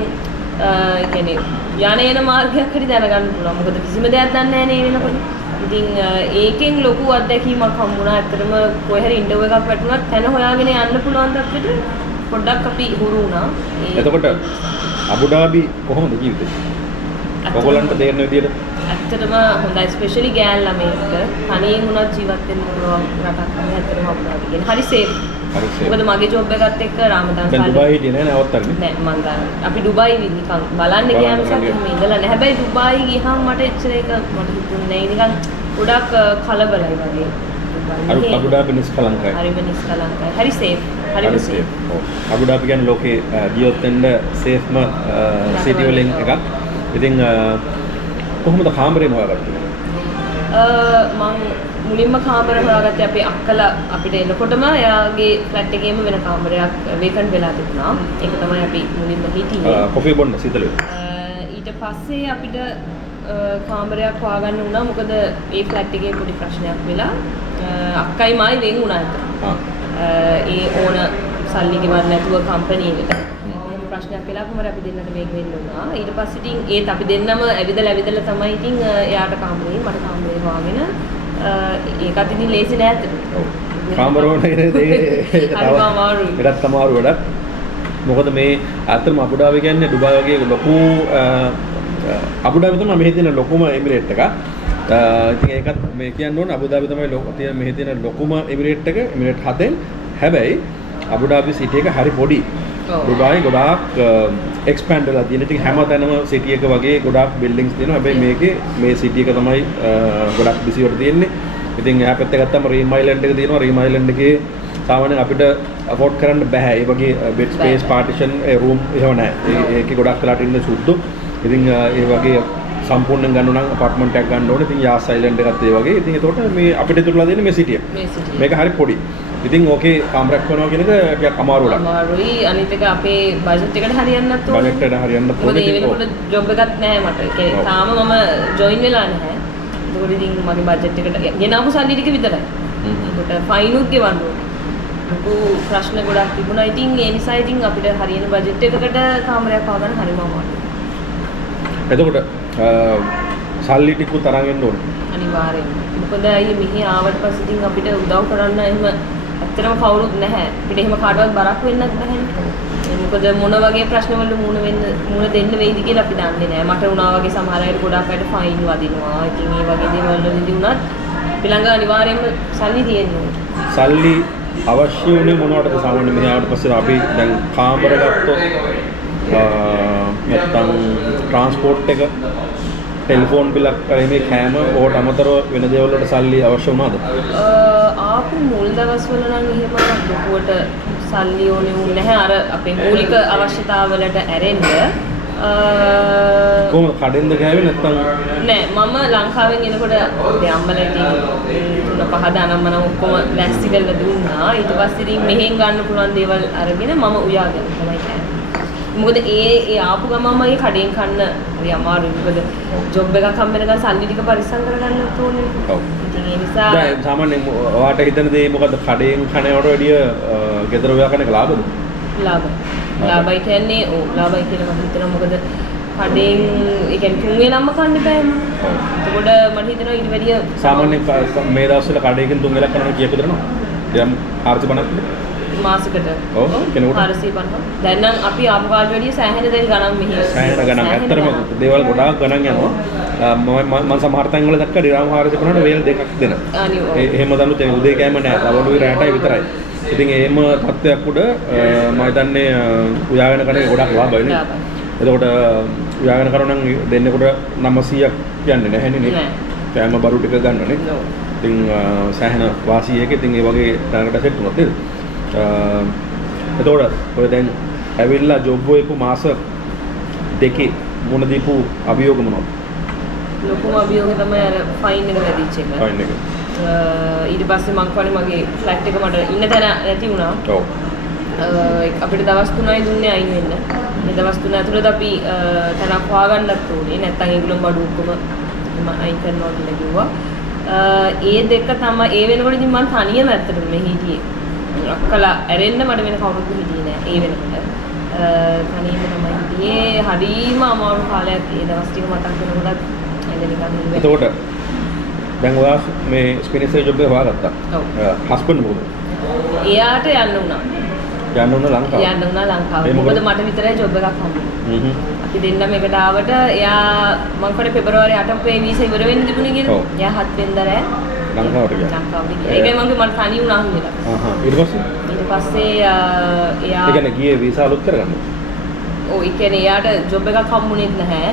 කියන්නේ යන මාර්ගයක් හරි දැනගන්න පුළුවන්. මොකද කිසිම දෙයක් දන්නේ නැහැ නේ වෙනකොට. ඉතින් ඒකෙන් ලොකු අත්දැකීමක් හම්බුණා. ඇත්තටම කොහේ හරි ඉන්ටර්විව් එකක් වැටුණත් තැන හොයාගෙන යන්න පුළුවන් තත්ත්වෙට පොඩ්ඩක් අපි හුරු වුණා. එතකොට අබුඩාබි කොහොමද ජීවිතේ? ඔයගොල්ලන්ට තේරෙන විදියට ඇත්තටම හොඳයි ස්පෙෂලි ගෑල් ළමයින්ට තනියෙන් වුණත් ජීවත් වෙන්න පුළුවන් රටක් තමයි ඇත්තටම අබුඩාබි කියන්නේ. හරි සේෆ්. මොකද මගේ ජොබ් එකත් එක්ක රාමදාන් දැන් දුබායි හිටියේ නෑ නවත්තන්නේ. නෑ මං ගන්න. අපි දුබායි නිකන් බලන්න ගියාම සත් මෙහෙම ඉඳලා නෑ. හැබැයි දුබායි ගියාම මට එච්චර ඒක මට හිතුන්නේ නෑ. නිකන් ගොඩක් කලබලයි වගේ. අබුඩාබි නිස්කලංකයි. හරිම නිස්කලංකයි. හරි සේෆ්. හරිම සේෆ්. අබුඩාබි කියන්නේ ලෝකේ ජීවත් වෙන්න සේෆ්ම සිටි වලින් එකක්. ඉතින් කොහොමද කාමරේ හොයාගත්තේ? මං මුලින්ම කාමරේ හොයාගත්තේ අපේ අක්කලා අපිට එනකොටම එයාගේ ෆ්ලැට් එකේම වෙන කාමරයක් වේකන්ට් වෙලා තිබුණා. ඒක තමයි අපි මුලින්ම හිටියේ. කොෆි බොන්න සීතලේ. ඊට පස්සේ අපිට කාමරයක් හොයාගන්න වුණා. මොකද ඒ ෆ්ලැට් එකේ පොඩි ප්‍රශ්නයක් වෙලා අක්කයි මායි වෙන් වුණා ඒක. ඒ ඕන සල්ලි ගෙවන්න නැතුව කම්පැනි එකට. ප්‍රශ්නයක් වෙලා කොහොමද අපි දෙන්නට මේක වෙන්න උනා. ඊට පස්සේ ඉතින් ඒත් අපි දෙන්නම ඇවිදලා තමයි ඉතින් එයාට කාමරේ මට කාමරේ හොයාගෙන ඒකත් ඉතින් ලේසි නෑ අතට. කාමර වුණ එක ඒකත් අමාරු වැඩක්. මොකද මේ අතරම අබුඩාබි කියන්නේ ඩුබායි වගේ ලොකු අබුඩාබි තමයි මෙහි තියෙන ලොකුම එමිරේට් එක. ඉතින් ඒකත් මේ කියන්න ඕන අබුඩාබි තමයි මෙහි තියෙන ලොකුම එමිරේට් එක. එමිරේට් 7න්. හැබැයි අබුඩාබි සිටි එක හරි පොඩි. ඩුබායි ගොඩාක් එක්ස්පෑන්ඩ් වෙලා තියෙන. ඉතින් හැමතැනම සිටි එක වගේ ගොඩාක් බිල්ඩින්ග්ස් තියෙනවා. හැබැයි මේකේ මේ සිටි එක තමයි ගොඩාක් බිසිවට තියෙන්නේ. ඉතින් එහා පැත්තේ ගත්තම රීම් අයිලන්ඩ් එක තියෙනවා. රීම් අයිලන්ඩ් එකේ සාමාන්‍යයෙන් අපිට අෆෝඩ් කරන්න බෑ. ඒ වගේ බෙඩ් ස්පේස් පාටිෂන් ඒ රූම් එහෙම නැහැ. ඒකේ ගොඩක් වෙලාට ඉන්න සුද්දු. ඉතින් ඒ වගේ සම්පූර්ණයෙන් ගන්න නම් අපාර්ට්මන්ට් එකක් ගන්න ඕනේ. ඉතින් යාස් අයිලන්ඩ් එකත් ඒ වගේ. ඉතින් ඒතකොට මේ අපිට ඉතුරුලා තියෙන්නේ මේ සිටිය. මේක හරි පොඩි. ඉතින් ඕකේ කාමරයක් වෙනවා කියන එක ටිකක් අමාරු වැඩක්. අමාරුයි. අනිත් එක අපේ බජට් එකට හරියන්නත් ඕනේ. බජට් එකට හරියන්නත් ඕනේ. ඒ වෙනකොට ජොබ් එකක් නැහැ මට. ඒ කියන්නේ තාම මම ජොයින් වෙලා නැහැ. ඒකෝට ඉතින් මගේ බජට් එකට ගෙනාවු සල්ලි ටික විතරයි. ඒකට ෆයින් උත් ගෙවන්න ඕනේ. ලොකු ප්‍රශ්න ගොඩක් තිබුණා. ඉතින් ඒ නිසා ඉතින් අපිට හරියන බජට් එකකට කාමරයක් හොයාගන්න හරිම අමාරුයි. එතකොට සල්ලි ටිකුත් අරන් එන්න ඕනේ. අනිවාර්යයෙන්. මොකද අයියේ මෙහි ආවට පස්සේ ඉතින් අපිට උදව් කරන්න එහෙම ඇත්තටම කවුරුත් නැහැ. අපිට එහෙම කාටවත් බරක් වෙන්නත් බැහැනේ. මොකද මොන වගේ ප්‍රශ්න වලට මුහුණ දෙන්න වෙයිද කියලා අපි දන්නේ නැහැ. මට වුණා වගේ සමහර අයට ගොඩක් අයට ෆයින් වදිනවා. ඉතින් මේ වගේ දේවල් වලදී වුණත් අපි ළඟ අනිවාර්යයෙන්ම සල්ලි තියෙන්න ඕනේ. සල්ලි අවශ්‍ය වුණේ මොනවටද සාමාන්‍යයෙන් මෙහි ආවට පස්සේ අපි දැන් කාමර ගත්තොත් නැත්තම් ට්‍රාන්ස්පෝර්ට් එක ටෙලිෆෝන් බිලක් මේ කෑම ඕකට අමතරව වෙන දේවල් වලට සල්ලි අවශ්‍ය වුණාද? ආපු මුල් දවස්වල නම් එහෙම ලොකුවට සල්ලි ඕනේ වුණ නැහැ. අර අපේ මූලික අවශ්‍යතාවලට ඇරෙන්න. කොහොමද කඩෙන්ද ගෑවේ නැත්තම්? නෑ මම ලංකාවෙන් එනකොට අපේ අම්මලා ඉතින් 3-5 දනම්ම නම් ඔක්කොම ලෑස්ති කරලා දුන්නා. ඊට පස්සේ ඉතින් මෙහෙන් ගන්න පුළුවන් දේවල් අරගෙන මම උයාගෙන තමයි කෑවේ. මොකද ඒ ආපු ගමන්ම ඒ කඩෙන් කන්න හරි අමාරුයි. මොකද ජොබ් එකක් හම්බ වෙනකන් සල්ලි ටික පරිස්සම් කරගන්නත් ඕනේ. ඔව්. ඉතින් ඒ නිසා දැන් සාමාන්‍යයෙන් ඔයාට හිතන දේ මොකද්ද? කඩෙන් කනවට වැඩිය ගෙදර ඔයා කන එක ලාභද? ලාභයි කියන්නේ ලාභයි කියලා මම හිතනවා. මොකද කඩෙන් ඒ කියන්නේ තුන් වේලක්ම කන්න බෑනේ. එතකොට මට හිතෙනවා ඊට වැඩිය සාමාන්‍යයෙන් මේ දවස්වල කඩේකින් තුන් වේලක් කනවා කීයක දෙනවා? දැන් 450ක්ද? මාසෙකට. ඔව් කෙනෙකුට 450. දැන් නම් අපි ආපු කාලේ වැඩිය සෑහෙන දෙයක් ගණන් මෙහි. සෑහෙන ගණන්. ඇත්තටම දේවල් ගොඩාක් ගණන් යනවා. මම සමහර තැන් වල දැක්ක ඩිරාම් 450ට වේල් දෙකක් දෙන. එහෙම දනුත් උදේ කෑම නෑ. රවඩුවේ රැටයි විතරයි. ඉතින් එහෙම තත්ත්වයක් උඩ මම හිතන්නේ උයාගෙන කන්නේ ගොඩක් ලාභයි නේ. එතකොට උයාගෙන කරනවා නම් දෙන්නෙකුට 900ක් කියන්නේ නැහැනේ නේ. කෑම බරු ටික ගන්නනේ. ඉතින් සෑහෙන වාසියක ඉතින් ඒ වගේ තැනකට සෙට් වුණොත් නේද? එතකොට ඔය දැන් ඇවිල්ලා ජොබ් එකක මාස දෙකේ මොන දීපු අභියෝග මොනවද? ලොකුම අභියෝගය තමයි අර ෆයින් එක වැඩිච්ච එක. ෆයින් එක. ඊට පස්සේ මං කවනේ මගේ ෆ්ලැට් එක මට ඉන්න තැන නැති වුණා. ඔව්. අපිට දවස් 3යි දුන්නේ අයින් වෙන්න. මේ දවස් 3 ඇතුළත අපි තැනක් හොයාගන්නත් ඕනේ. නැත්තම් ඒගොල්ලෝ බඩු ඔක්කොම අයින් කරනවා කියලා කිව්වා. ඒ දෙක තමයි ඒ වෙනකොට ඉතින් මං තනියම ඇත්තටම මේ හිටියේ. අක්කලා ඇරෙන්න මට වෙන කවුරුත් හිටියේ නෑ ඒ වෙනකොට. තනියම තමයි හිටියේ. හරිම අමාරු කාලයක් ඒ දවස් ටික මතක් වෙනකොටත් ඇඟ නිකන් හිරි. එතකොට දැන් ඔයා මේ ස්පිනිස් එකේ ජොබ් එක හොයාගත්තා. ඔව්. හස්බන්ඩ් මොකද? එයාට යන්න වුණා. යන්න උන ලංකාව. යන්න වුණා ලංකාවට. මොකද මට විතරයි ජොබ් එකක් හම්බුනේ. අපි දෙන්නම එකට ආවට එයා මං කඩේ පෙබරවාරි 8 අපේ වීසා ඉවර වෙන්න තිබුණේ කියලා. එයා 7 වෙනිදා රෑ ලංකාවට ගියා. ලංකාවට ගියා. ඒකයි මට තනි වුණා කියලා. ඊට පස්සේ එයා ඒ කියන්නේ ගියේ වීසා අලුත් කරගන්න. ඔව් ඒ කියන්නේ එයාට ජොබ් එකක් හම්බුනේත් නැහැ.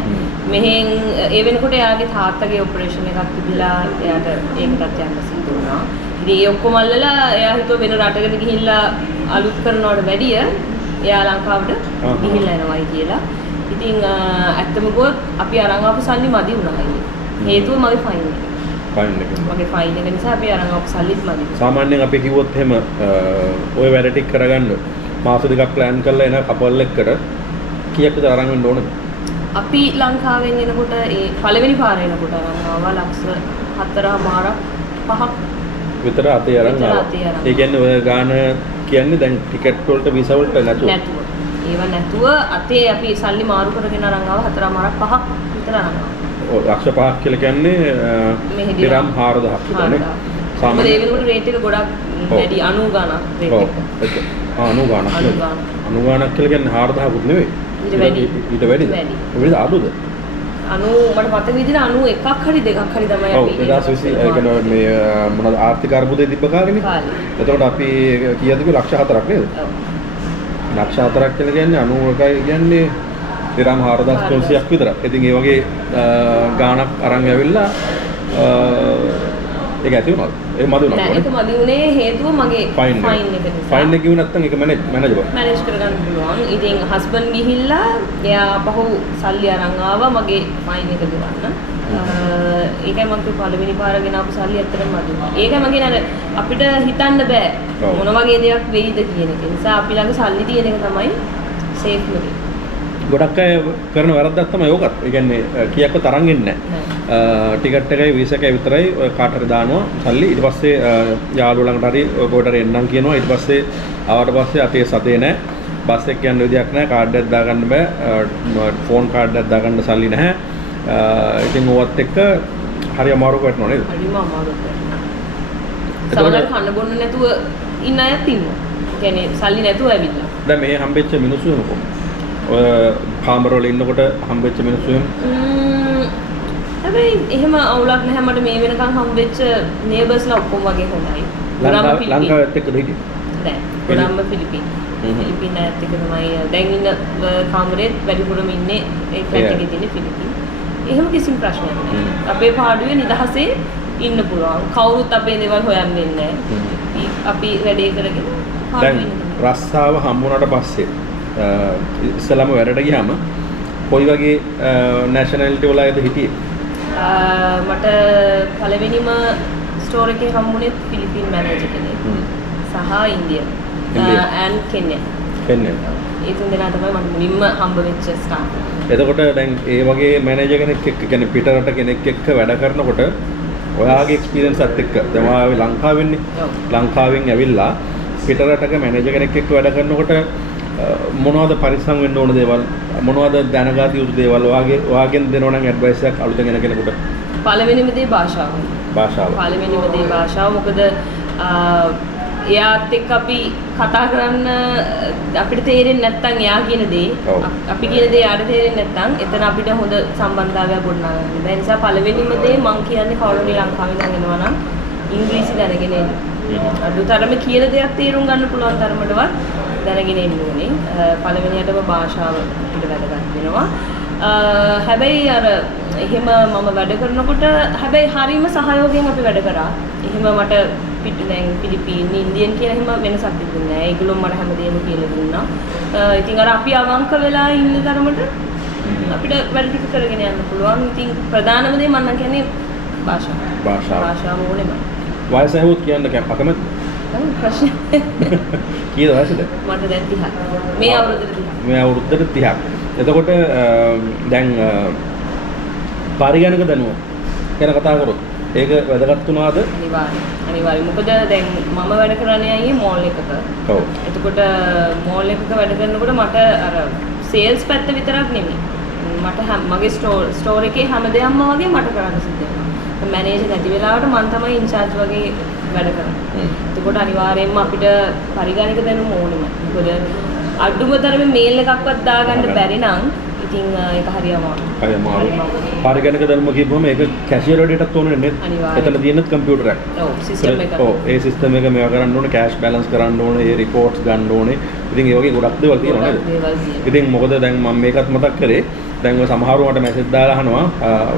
මෙහෙන් ඒ වෙනකොට එයාගේ තාත්තගේ ඔපරේෂන් එකක් තිබිලා එයාට ඒකටත් යන්න සිද්ධ වුණා. ඉතින් ඒ ඔක්කොම අල්ලලා එයා හිතුව වෙන රටකට ගිහිල්ලා අලුත් කරනවට වැඩිය එයා ලංකාවට ගිහිල්ලා එනවායි කියලා. ඉතින් ඇත්තම ගොත් අපි අරන් ආපු සල්ලි මදි වුණා. හේතුව මගේ ෆයින් එක. ෆයින් එක. මගේ ෆයින් එක නිසා අපි අරන් ආපු සල්ලිත් මදි. සාමාන්‍යයෙන් අපි කිව්වොත් එහෙම ඔය වැඩ ටික කරගන්න මාස දෙකක් ප්ලෑන් කරලා එන කපල් එක්කට කීයක් විතර අරන් වෙන්න ඕනද? අපි ලංකාවෙන් එනකොට ඒ පළවෙනි පාර එනකොට අරන් ආවා ලක්ෂ 4.5ක් විතර අතේ අරන් ආවා. ඒ කියන්නේ ඔය ගාන කියන්නේ දැන් ටිකට් වලට වීසා වලට නැතුව. ඒව නැතුව අතේ අපි සල්ලි මාරු කරගෙන අරන් ආවා 4.5ක් විතර අරන් ආවා. ඔව් ලක්ෂ 5ක් කියලා කියන්නේ දිරම් 4000ක් විතරනේ. සාමාන්‍ය ඒ වෙනකොට රේට් එක ගොඩක් වැඩි 90 ගාණක් රේට් එක. ඔව් ඒක 90 ගාණක්. 90 ගාණක් කියලා කියන්නේ 4000කුත් නෙවෙයි. ඊට වැඩිද? වැඩිද අඩුද? 90 මට මතක විදිහට 91ක් හරි දෙකක් හරි තමයි අපි. ඔව් 2020 ඒ කියන්නේ මේ මොනවද ආර්ථික අර්බුදේ තිබ්බ කාලෙනේ. එතකොට අපි කීයද කිව්ව ලක්ෂ 4ක් නේද? ඔව්. ලක්ෂ 4ක් කියලා කියන්නේ 91යි කියන්නේ දිරම් 4400ක් විතර. ඉතින් ඒ වගේ ගාණක් අරන් ඇවිල්ලා ඒක ඇති වුණාද? ඒක මදි වුණාද? නෑ ඒක මදි වුණේ හේතුව මගේ ෆයින් එක නිසා. ෆයින් එක කිව්ව නැත්නම් ඒක මැනේජබල්. මැනේජ් කරගන්න පුළුවන්. ඉතින් හස්බන්ඩ් ගිහිල්ලා එයා පහු සල්ලි අරන් ආවා මගේ ෆයින් එක ගෙවන්න. ඒකයි මම කිව්ව පළවෙනි පාර ගෙන ආපු සල්ලි ඇත්තටම මදි වුණා. ඒකයි මගේ නේද අපිට හිතන්න බෑ මොන වගේ දෙයක් වෙයිද කියන එක. ඒ නිසා අපි ළඟ සල්ලි තියෙන එක තමයි සේෆ්ම දේ. ගොඩක් අය කරන වැරද්දක් තමයි ඕකත්. ඒ කියන්නේ කීයක්වත් අරන් එන්නේ නැහැ. ටිකට් එකයි වීසා එකයි විතරයි ඔය කාට හරි දානවා සල්ලි. ඊට පස්සේ යාළුවෝ ළඟට හරි ඔබට හරි එන්නම් කියනවා. ඊට පස්සේ ආවට පස්සේ අතේ සතේ නැහැ. බස් එක යන්න විදියක් නැහැ. කාඩ් එකක් දාගන්න බෑ. ෆෝන් කාඩ් එකක් දාගන්න සල්ලි නැහැ. ඉතින් ඕවත් එක්ක හරි අමාරුවක් වටනවා නේද? හරිම අමාරුවක් වටනවා. සමහර කන්න බොන්න නැතුව ඉන්න අයත් ඉන්නවා. ඒ කියන්නේ සල්ලි නැතුව ඇවිල්ලා. දැන් මේ හම්බෙච්ච මිනිස්සු කොහොමද? ඔය කාමරවල ඉන්නකොට හම්බෙච්ච මිනිස්සු හැබැයි එහෙම අවුලක් නැහැ මට මේ වෙනකන් හම්බෙච්ච නේබර්ස්ලා ඔක්කොම වගේ හොඳයි. ලංකාවත් එක්කද හිටියේ? නෑ. ගොඩක්ම ෆිලිපින්. ෆිලිපින් අයත් එක්ක තමයි දැන් ඉන්න කාමරේත් වැඩිපුරම ඉන්නේ ඒ ෆ්ලැට් එකේ තියෙන ෆිලිපින්. එහෙම කිසිම ප්‍රශ්නයක් නැහැ. අපේ පාඩුවේ නිදහසේ ඉන්න පුළුවන්. කවුරුත් අපේ දේවල් හොයන්නේ නැහැ. අපි වැඩේ කරගෙන දැන් රස්සාව හම්බුනට පස්සේ ඉස්සලම වැඩට ගියාම කොයි වගේ නැෂනැලිටි වල අයද හිටියේ? මට පළවෙනිම ස්ටෝර් එකේ හම්බුනේ ෆිලිපින් මැනේජර් කෙනෙක් සහ ඉන්දියන් and කෙන්යා. ඒ තුන් දෙනා තමයි මට මුලින්ම හම්බ වෙච්ච ස්ටාෆ්. එතකොට දැන් ඒ වගේ මැනේජර් කෙනෙක් එක්ක කියන්නේ පිටරට කෙනෙක් එක්ක වැඩ කරනකොට ඔයාගේ එක්ස්පීරියන්ස් එකත් එක්ක දැන් ඔයා ලංකාවෙන්නේ. ලංකාවෙන් ඇවිල්ලා පිටරටක මැනේජර් කෙනෙක් එක්ක වැඩ කරනකොට මොනවද පරිස්සම් වෙන්න ඕන දේවල් මොනවද දැනගත යුතු දේවල් ඔයාගෙන් දෙනවා නම් ඇඩ්වයිස් එකක් අලුතෙන් එන කෙනෙකුට? පළවෙනිම දේ භාෂාව. පළවෙනිම දේ භාෂාව. මොකද එයාත් එක්ක අපි කතා කරන්න අපිට තේරෙන්නේ නැත්නම් එයා කියන දේ අපි කියන දේ එයාට තේරෙන්නේ නැත්නම් එතන අපිට හොඳ සම්බන්ධතාවයක් ගොඩනගා ගන්න බැහැ. ඒ නිසා පළවෙනිම දේ මම කියන්නේ කවුරුනි ලංකාවෙන් යනවා නම් ඉංග්‍රීසි දැනගෙන එන්න. අඩුතරම කියන දෙයක් තේරුම් ගන්න පුළුවන් තරමටවත් දැනගෙන ඉන්න ඕනේ. පළවෙනියටම භාෂාව අපිට වැදගත් වෙනවා. හැබැයි අර එහෙම මම වැඩ කරනකොට හැබැයි හරීම සහයෝගයෙන් අපි වැඩ කරා. එහෙම මට අපිට දැන් පිලිපීන ඉන්දියන් කියන හැම වෙනසක් තිබුණේ නැහැ. ඒගොල්ලෝ මට හැමදේම කියලා දුන්නා. ඉතින් අර අපි අවංක වෙලා ඉන්න තරමට අපිට වැඩ ටික කරගෙන යන්න පුළුවන්. ඉතින් ප්‍රධානම දේ මම නම් කියන්නේ භාෂාව ඕනෙම. වයස හැවොත් කියන්න අකමැත් ප්‍රශ්න කීයද වයසද? මට දැන් 30ක්. මේ අවුරුද්දට 30ක්. එතකොට දැන් පරිගණක දැනුම ගැන කතා කරොත් ඒක වැදගත් වුණාද? අනිවාර්යයෙන්. මොකද දැන් මම වැඩ කරන්නේ අයියේ මෝල් එකක. ඔව්. එතකොට මෝල් එකක වැඩ කරනකොට මට අර සේල්ස් පැත්ත විතරක් නෙමෙයි. මට මගේ ස්ටෝර් එකේ හැමදේම වගේ මට කරන්න සිද්ධ වෙනවා. මැනේජර් නැති වෙලාවට මම තමයි ඉන්චාර්ජ් වගේ වැඩ කරන්නේ. එතකොට අනිවාර්යයෙන්ම අපිට පරිගණක දැනුම ඕනෙම. මොකද අඩුම තරමේ මේල් එකක්වත් දාගන්න බැරි නම් ඉතින් ඒක හරි අමාරුයි. පරිගණක දැනුම කියපුවම ඒක කැෂියර් වැඩේටත් ඕනේ නේද? එතන තියෙනත් කම්පියුටර් එකක්. ඔව් සිස්ටම් එක. ඔව් ඒ සිස්ටම් එක මේවා කරන්න ඕනේ, කෑෂ් බැලන්ස් කරන්න ඕනේ, ඒ රිපෝට්ස් ගන්න ඕනේ. ඉතින් ඒ වගේ ගොඩක් දේවල් තියෙනවා නේද? ඉතින් මොකද දැන් මම මේකත් මතක් කරේ දැන් ඔය සමහරව මට මැසේජ් දාලා අහනවා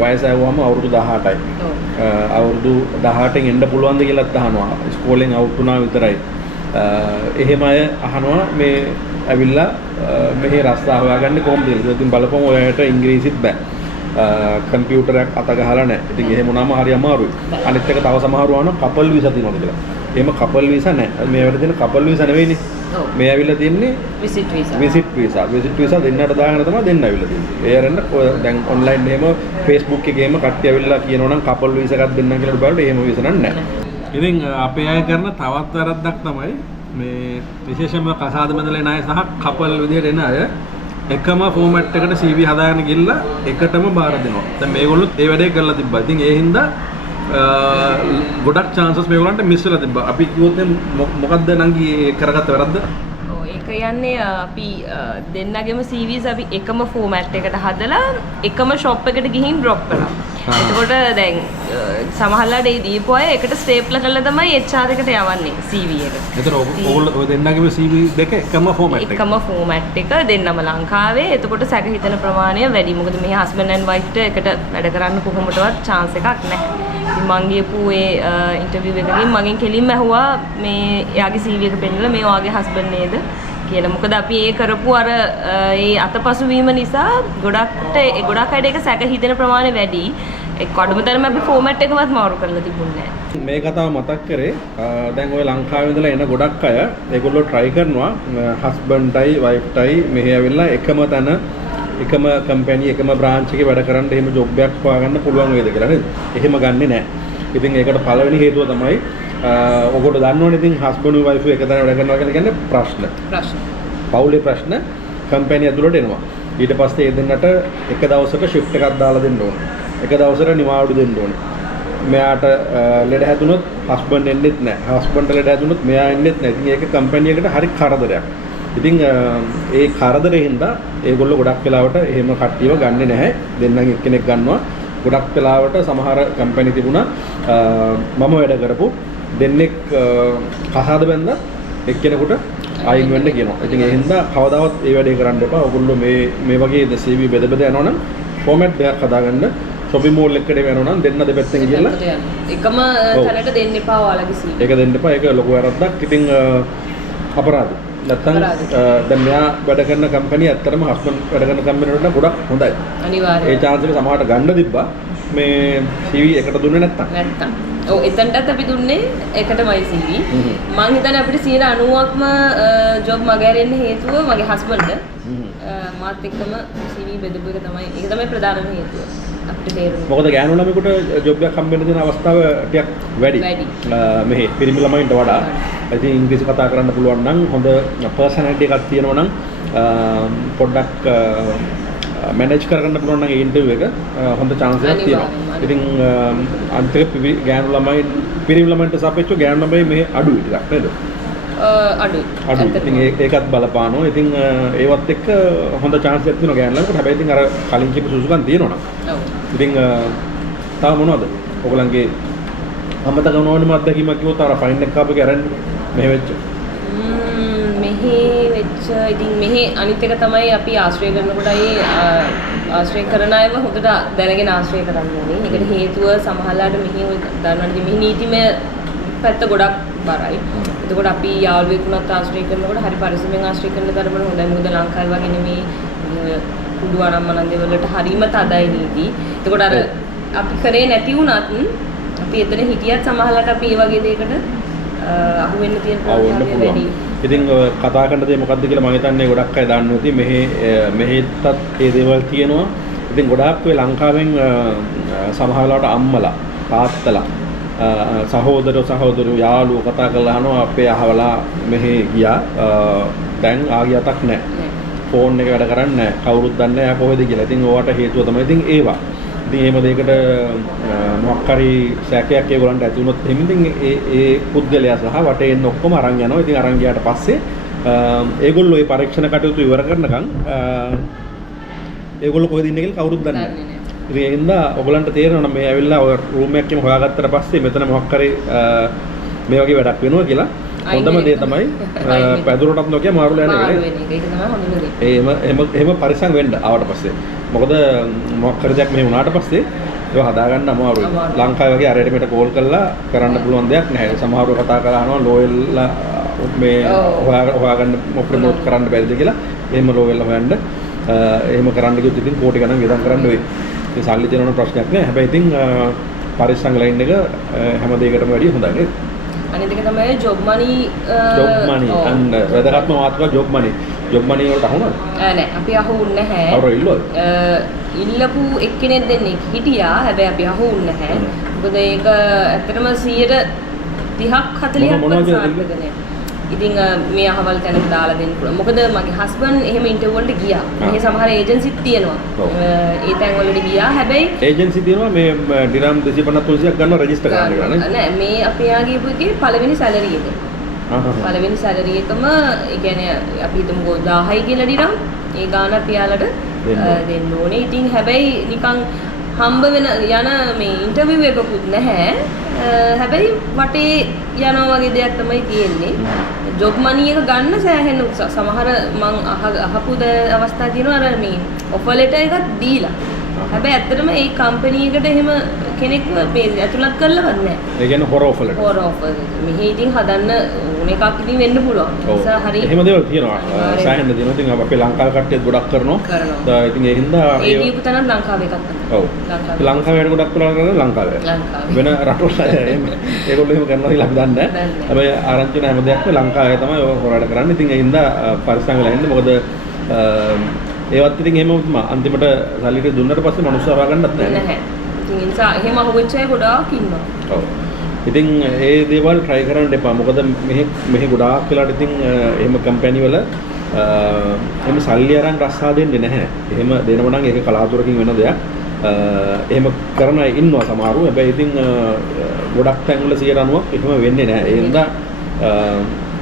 වයස ඇහුවම අවුරුදු 18යි. අවුරුදු 18න් එන්න පුළුවන්ද කියලාත් අහනවා. ඉස්කෝලෙන් අවුට් වුණා විතරයි. එහෙම අය අහනවා මේ ඇවිල්ලා මෙහි රස්සා හොයාගන්නේ කොහොමද කියලා. ඉතින් බලපොම ඔයාලට ඉංග්‍රීසිත් බෑ. කම්පියුටරයක් අත ගහලා නැහැ. ඉතින් එහෙම වුණාම හරි අමාරුයි. අනිත් එක තව සමහරව අහනවා කපල් වීසා තියෙනවද කියලා. එහෙම කපල් වීසා නැහැ. මේ වැඩ දෙන කපල් වීසා නෙවෙයිනේ. මේ ඇවිල්ලා තින්නේ විසිට් වීසා. විසිට් වීසා දෙන්නට දාගෙන තමයි දෙන්න ඇවිල්ලා තින්නේ. ඒ අරන්න දැන් ඔන්ලයින් එහෙම Facebook එකේම කට්ටිය ඇවිල්ලා කියනවා නම් කපල් වීසා එකක් දෙන්නම් කියලා බලද්දී එහෙම වීසා නැහැ. ඉතින් අපේ අය කරන තවත් වැරද්දක් තමයි මේ විශේෂයෙන්ම කසාද බඳලා එන අය සහ කපල් විදියට එන අය එකම ෆෝමැට් එකට CV හදාගෙන ගිහලා එකටම බාර දෙනවා. දැන් මේගොල්ලොත් ඒ වැඩේ කරලා තිබ්බා. ඉතින් ඒ හින්දා ගොඩක් chances මේගොල්ලන්ට මිස් වෙලා තිබ්බා. අපි කිව්වොත් මොකද්ද නංගි කරගත්ත වැරද්ද? ඔව් ඒක කියන්නේ අපි දෙන්නගෙම CVs අපි එකම ෆෝමැට් එකට හදලා එකම shop එකට ගිහින් drop කරා. එතකොට දැන් සමහරලාට ඒ දීපු අය එකට ස්ටේප්ලර් කරලා තමයි HR එකට යවන්නේ CV එක. එතන ඔයගොල්ලෝ ඔය දෙන්නගේම CV දෙක එකම ෆෝමැට් එක. එකම ෆෝමැට් එක දෙන්නම ලංකාවේ. එතකොට සැක හිතන ප්‍රමාණය වැඩි. මොකද මේ husband and wife එකට වැඩ කරන්න කොහොමදවත් chance එකක් නැහැ. ඉතින් මං ගියපු ඒ ඉන්ටර්විව් එකකින් මගෙන් කෙලින්ම ඇහුවා මේ එයාගේ CV එක පෙන්නලා මේ ඔයාගේ husband නේද කියලා. මොකද අපි ඒ කරපු අර ඒ අතපසු වීම නිසා ගොඩක් අයට ඒක සැක හිතෙන ප්‍රමාණය වැඩි. ඒක අඩුම තරම අපි ෆෝමැට් එකවත් මාරු කරලා තිබුණේ නැහැ. මේ කතාව මතක් කරේ දැන් ඔය ලංකාවේ ඉඳලා එන ගොඩක් අය ඒගොල්ලෝ try කරනවා husbandයි wifeයි මෙහෙ ඇවිල්ලා එකම තැන එකම කම්පැනි එකම බ්‍රාන්ච් එකේ වැඩ කරන්න එහෙම ජොබ් එකක් හොයාගන්න පුළුවන් වේද කියලා නේද? එහෙම ගන්නෙ නැහැ. ඉතින් ඒකට පළවෙනි හේතුව තමයි ඔයගොල්ලෝ දන්නවනේ ඉතින් husband wife එක තැන වැඩ කරනවා කියලා කියන්නේ ප්‍රශ්න. පවුලේ ප්‍රශ්න කම්පැනි ඇතුළට එනවා. ඊට පස්සේ ඒ දෙන්නට එක දවසක shift එකක් දාලා දෙන්න ඕනේ. එක දවසකට නිවාඩු දෙන්න ඕනේ. මෙයාට ලෙඩ හැදුනොත් හස්බන්ඩ් එන්නෙත් නැහැ. හස්බන්ඩ් ලෙඩ හැදුනොත් මෙයා එන්නෙත් නැහැ. ඉතින් ඒක කම්පැනි එකට හරි කරදරයක්. ඉතින් ඒ කරදරේ හින්දා ඒගොල්ලෝ ගොඩක් වෙලාවට එහෙම කට්ටියව ගන්නෙ නැහැ. දෙන්නෙන් එක්කෙනෙක් ගන්නවා. ගොඩක් වෙලාවට සමහර කම්පැනි තිබුණා මම වැඩ කරපු දෙන්නෙක් කසාද බැන්දා එක්කෙනෙකුට අයින් වෙන්න කියනවා. ඉතින් ඒ හින්දා කවදාවත් ඒ වැඩේ කරන්න එපා. ඔයගොල්ලෝ මේ වගේ CV බෙද යනවනම් ෆෝමැට් දෙකක් හදාගන්න. shopping mall එකකට යනවා නම් දෙන්න දෙපැත්තෙන් ගිහලා එකම තැනට දෙන්න එපා ඔයාලගේ CV. ඒක දෙන්න එපා. ඒක ලොකු වැරද්දක්. ඉතින් අපරාධ. නැත්තම් දැන් මෙයා වැඩ කරන කම්පැනි ඇත්තටම හස්බන්ඩ් වැඩ කරන කම්පැනි වලට ගොඩක් හොඳයි. අනිවාර්යයෙන්. ඒ chance එක සමහරට ගන්න තිබ්බා. මේ CV එකට දුන්නේ නැත්තම්. ඔව් එතනටත් අපි දුන්නේ එකටමයි CV. මං හිතන්නේ අපිට 90%ක්ම ජොබ් මගහැරෙන්න හේතුව මගේ හස්බන්ඩ්. මාත් එක්කම CV බෙදපු එක තමයි. ඒක තමයි ප්‍රධානම හේතුව. අපිට තේරුණා. මොකද ගෑනු ළමයෙකුට ජොබ් එකක් හම්බෙන්න දෙන අවස්ථාව ටිකක් වැඩි. මෙහි පිරිමි ළමයින්ට වඩා. ඉතින් ඉංග්‍රීසි කතා කරන්න පුළුවන් නම් හොඳ පර්සනැලිටි එකක් තියෙනවා නම් පොඩ්ඩක් මැනේජ් කරගන්න පුළුවන් නම් ඒ ඉන්ටර්විව් එක හොඳ chance එකක් තියෙනවා. ඉතින් අන්තිම ගෑනු ළමයි පිරිමි ළමයින්ට සාපේක්ෂව ගෑනු ළමයි මේ අඩුයි ටිකක් නේද? අඩුයි. ඉතින් ඒකත් බලපානවා. ඉතින් ඒවත් එක්ක හොඳ chance එකක් තියෙනවා ගෑනු ළමයින්ට. හැබැයි ඉතින් අර කලින් කියපු සුසුකම් තියෙනවා නම්. ඔව්. ඉතින් තව මොනවද? ඔයගලන්ගේ අමතක නොවනම අත්දැකීමක් කිව්වොත් අර ෆයින් එක කාපු එක අරන් මෙහෙ වෙච්ච. මෙහි වෙච්ච ඉතින් මෙහි අනිත් එක තමයි අපි ආශ්‍රය කරනකොට ආශ්‍රය කරන අයව හොඳට දැනගෙන ආශ්‍රය කරන්න ඕනේ. ඒකට හේතුව සමහරලාට මෙහි ඔය දන්නවනේ මෙහි නීතිමය පැත්ත ගොඩක් බරයි. එතකොට අපි යාළුවෙකුණත් ආශ්‍රය කරනකොට හරි පරිස්සමෙන් ආශ්‍රය කරන තරමට හොඳයි. මොකද ලංකාවේ වගේ නෙමෙයි කුඩු අනම්මනන් දේවල්වලට හරිම තදයි නීති. එතකොට අර අපි කරේ නැති වුණත් අපි එතන හිටියත් සමහරවිට අපි මේ වගේ දෙයකට අහු වෙන්න තියෙන ප්‍රවණතාවය වැඩි. ඉතින් කතා කරන දේ මොකද්ද කියලා මම හිතන්නේ ගොඩක් අය දන්නේ නැති මෙහෙත්තත් ඒ දේවල් තියෙනවා. ඉතින් ගොඩාක් වෙ ලංකාවෙන් සමහර වෙලාවට අම්මලා තාත්තලා සහෝදරයෝ යාළුවෝ කතා කරලා අහනවා අපේ අහවලා මෙහෙ ගියා දැන් ආගියතක් නැහැ. ෆෝන් එක වැඩ කරන්නේ නැහැ. කවුරුත් දන්නේ නැහැ කොහෙද කියලා. ඉතින් ඕවට හේතුව තමයි ඉතින් ඒවා. ඉතින් එහෙම දෙයකට මොකක් හරි සැකයක් ඒගොල්ලන්ට ඇති වුණොත් එහෙම ඉතින් ඒ පුද්ගලයා සහ වටේ ඉන්න ඔක්කොම අරන් යනවා. ඉතින් අරන් ගියාට පස්සේ ඒගොල්ලෝ මේ පරීක්ෂණ කටයුතු ඉවර කරනකම් ඒගොල්ලෝ කොහෙද ඉන්නේ කියලා කවුරුත් දන්නේ නැහැ. ඉතින් ඒ හින්දා ඔයගොල්ලන්ට තේරෙනවා මේ ඇවිල්ලා ඔය රූම් එකකම හොයාගත්තට පස්සේ මෙතන මොකක් හරි මේ වගේ වැඩක් වෙනවා කියලා. හොඳම දේ තමයි පැදුරටත් නොකිය මාරුල යන එක. ඒක තමයි හොඳම දේ. එහෙම පරිස්සම් වෙන්න ආවට පස්සේ. මොකද මොකක් හරි දෙයක් මෙහෙ වුණාට පස්සේ ඒක හදාගන්න අමාරුයි. ලංකාවේ වගේ අරයට මෙට කෝල් කරලා කරන්න පුළුවන් දෙයක් නැහැ. සමහරව කතා කරලා අහනවා ලෝයල්ලා මේ හොයාගන්න ප්‍රොමෝට් කරන්න බැරිද කියලා. එහෙම ලෝයල්ලා හොයන්න එහෙම කරන්න කිව්වොත් ඉතින් කෝටි ගණන් වියදම් කරන්න වෙයි. ඉතින් සල්ලි දෙනවන ප්‍රශ්නයක් නෑ. හැබැයි ඉතින් පරිස්සම් ලයින් එක හැම දෙයකටම වැඩිය හොඳයි නේද? අනිත් එක තමයි ජොබ් මනි අන්න වැදගත්ම මාතෘකාව ජොබ් මනි වලට අහුණාද? නෑ අපි අහුුන්නේ නැහැ. අවුරු ඉල්ලුවද? ඉල්ලපු එක්කෙනෙක් දෙන්නෙක් හිටියා. හැබැයි අපි අහුුන්නේ නැහැ. මොකද ඒක ඇත්තටම 30ක් 40ක් සාර්ථක නෑ. ඉතින් මේ අහවල් තැනක දාලා දෙන්න පුළුවන්. මොකද මගේ හස්බන්ඩ් එහෙම ඉන්ටර්විව් වලට ගියා. මේ සමහර ඒජන්සිත් තියෙනවා. ඒ තැන් වලට ගියා. හැබැයි ඒජන්සි තියෙනවා මේ ඩිරම් 250 300ක් ගන්නවා රෙජිස්ටර් කරන්න කියලා නේ. නෑ මේ අපි ආ ගියපු එකේ පළවෙනි සැලරි එක. පළවෙනි සැලරි එකම ඒ කියන්නේ අපි හිතමුකෝ 1000යි කියලා ඩිරම්. ඒ ගාන අපි යාලට දෙන්න ඕනේ. ඉතින් හැබැයි නිකන් හම්බ වෙන යන මේ ඉන්ටර්විව් එකකුත් නැහැ. හැබැයි වටේ යනවා වගේ දෙයක් තමයි තියෙන්නේ. ජොබ් මනි එක ගන්න සෑහෙන සමහර මං අහපු අවස්ථා තියෙනවා අර මේ ඔෆර් ලෙටර් එකක් දීලා. හැබැයි ඇත්තටම ඒ කම්පැනි එකට එහෙම කෙනෙක් මේ ඇතුළත් කරලවත් නැහැ. ඒ කියන්නේ හොර ඔෆර් ලෙටර්. හොර ඔෆර්. මෙහි ඉතින් හදන්න ඕන එකක් ඉතින් වෙන්න පුළුවන්. නිසා හරි. එහෙම දේවල් තියෙනවා. සෑහෙන දේවල් ඉතින් අපේ ලංකාවේ කට්ටියත් ගොඩක් කරනවා. ඉතින් ඒ හින්දා ඒ දීපු තැනත් ලංකාවේ එකක් තමයි. ඔව්. ලංකාවේ වැඩ ගොඩක් කරලා කරන්නේ ලංකාවේ. වෙන රටවල එහෙම ඒගොල්ලෝ එහෙම කරනවා කියලා අපි දන්නේ නැහැ. හැබැයි ආරංචි නැ හැම දෙයක්ම ලංකාවේ තමයි ඔය හොරාඩ කරන්නේ. ඉතින් ඒ හින්දා පරිස්සම් වෙලා ඉන්න. මොකද ඒවත් ඉතින් එහෙම අන්තිමට සල්ලි ටික දුන්නාට පස්සේ මනුස්සය හොයාගන්නත් නැහැ. ඉතින් ඒ නිසා එහෙම අහුවෙච්ච අය ගොඩාක් ඉන්නවා. ඔව්. ඉතින් ඒ දේවල් try කරන්න එපා. මොකද මෙහි ගොඩාක් වෙලාට ඉතින් එහෙම කම්පැනි වල එහෙම සල්ලි අරන් රස්සා දෙන්නේ නැහැ. එහෙම දෙනව නම් ඒක කලාතුරකින් වෙන දෙයක්. එහෙම කරන අය ඉන්නවා සමහරව. හැබැයි ඉතින් ගොඩක් තැන්වල 90ක් එහෙම වෙන්නේ නැහැ. ඒ හින්දා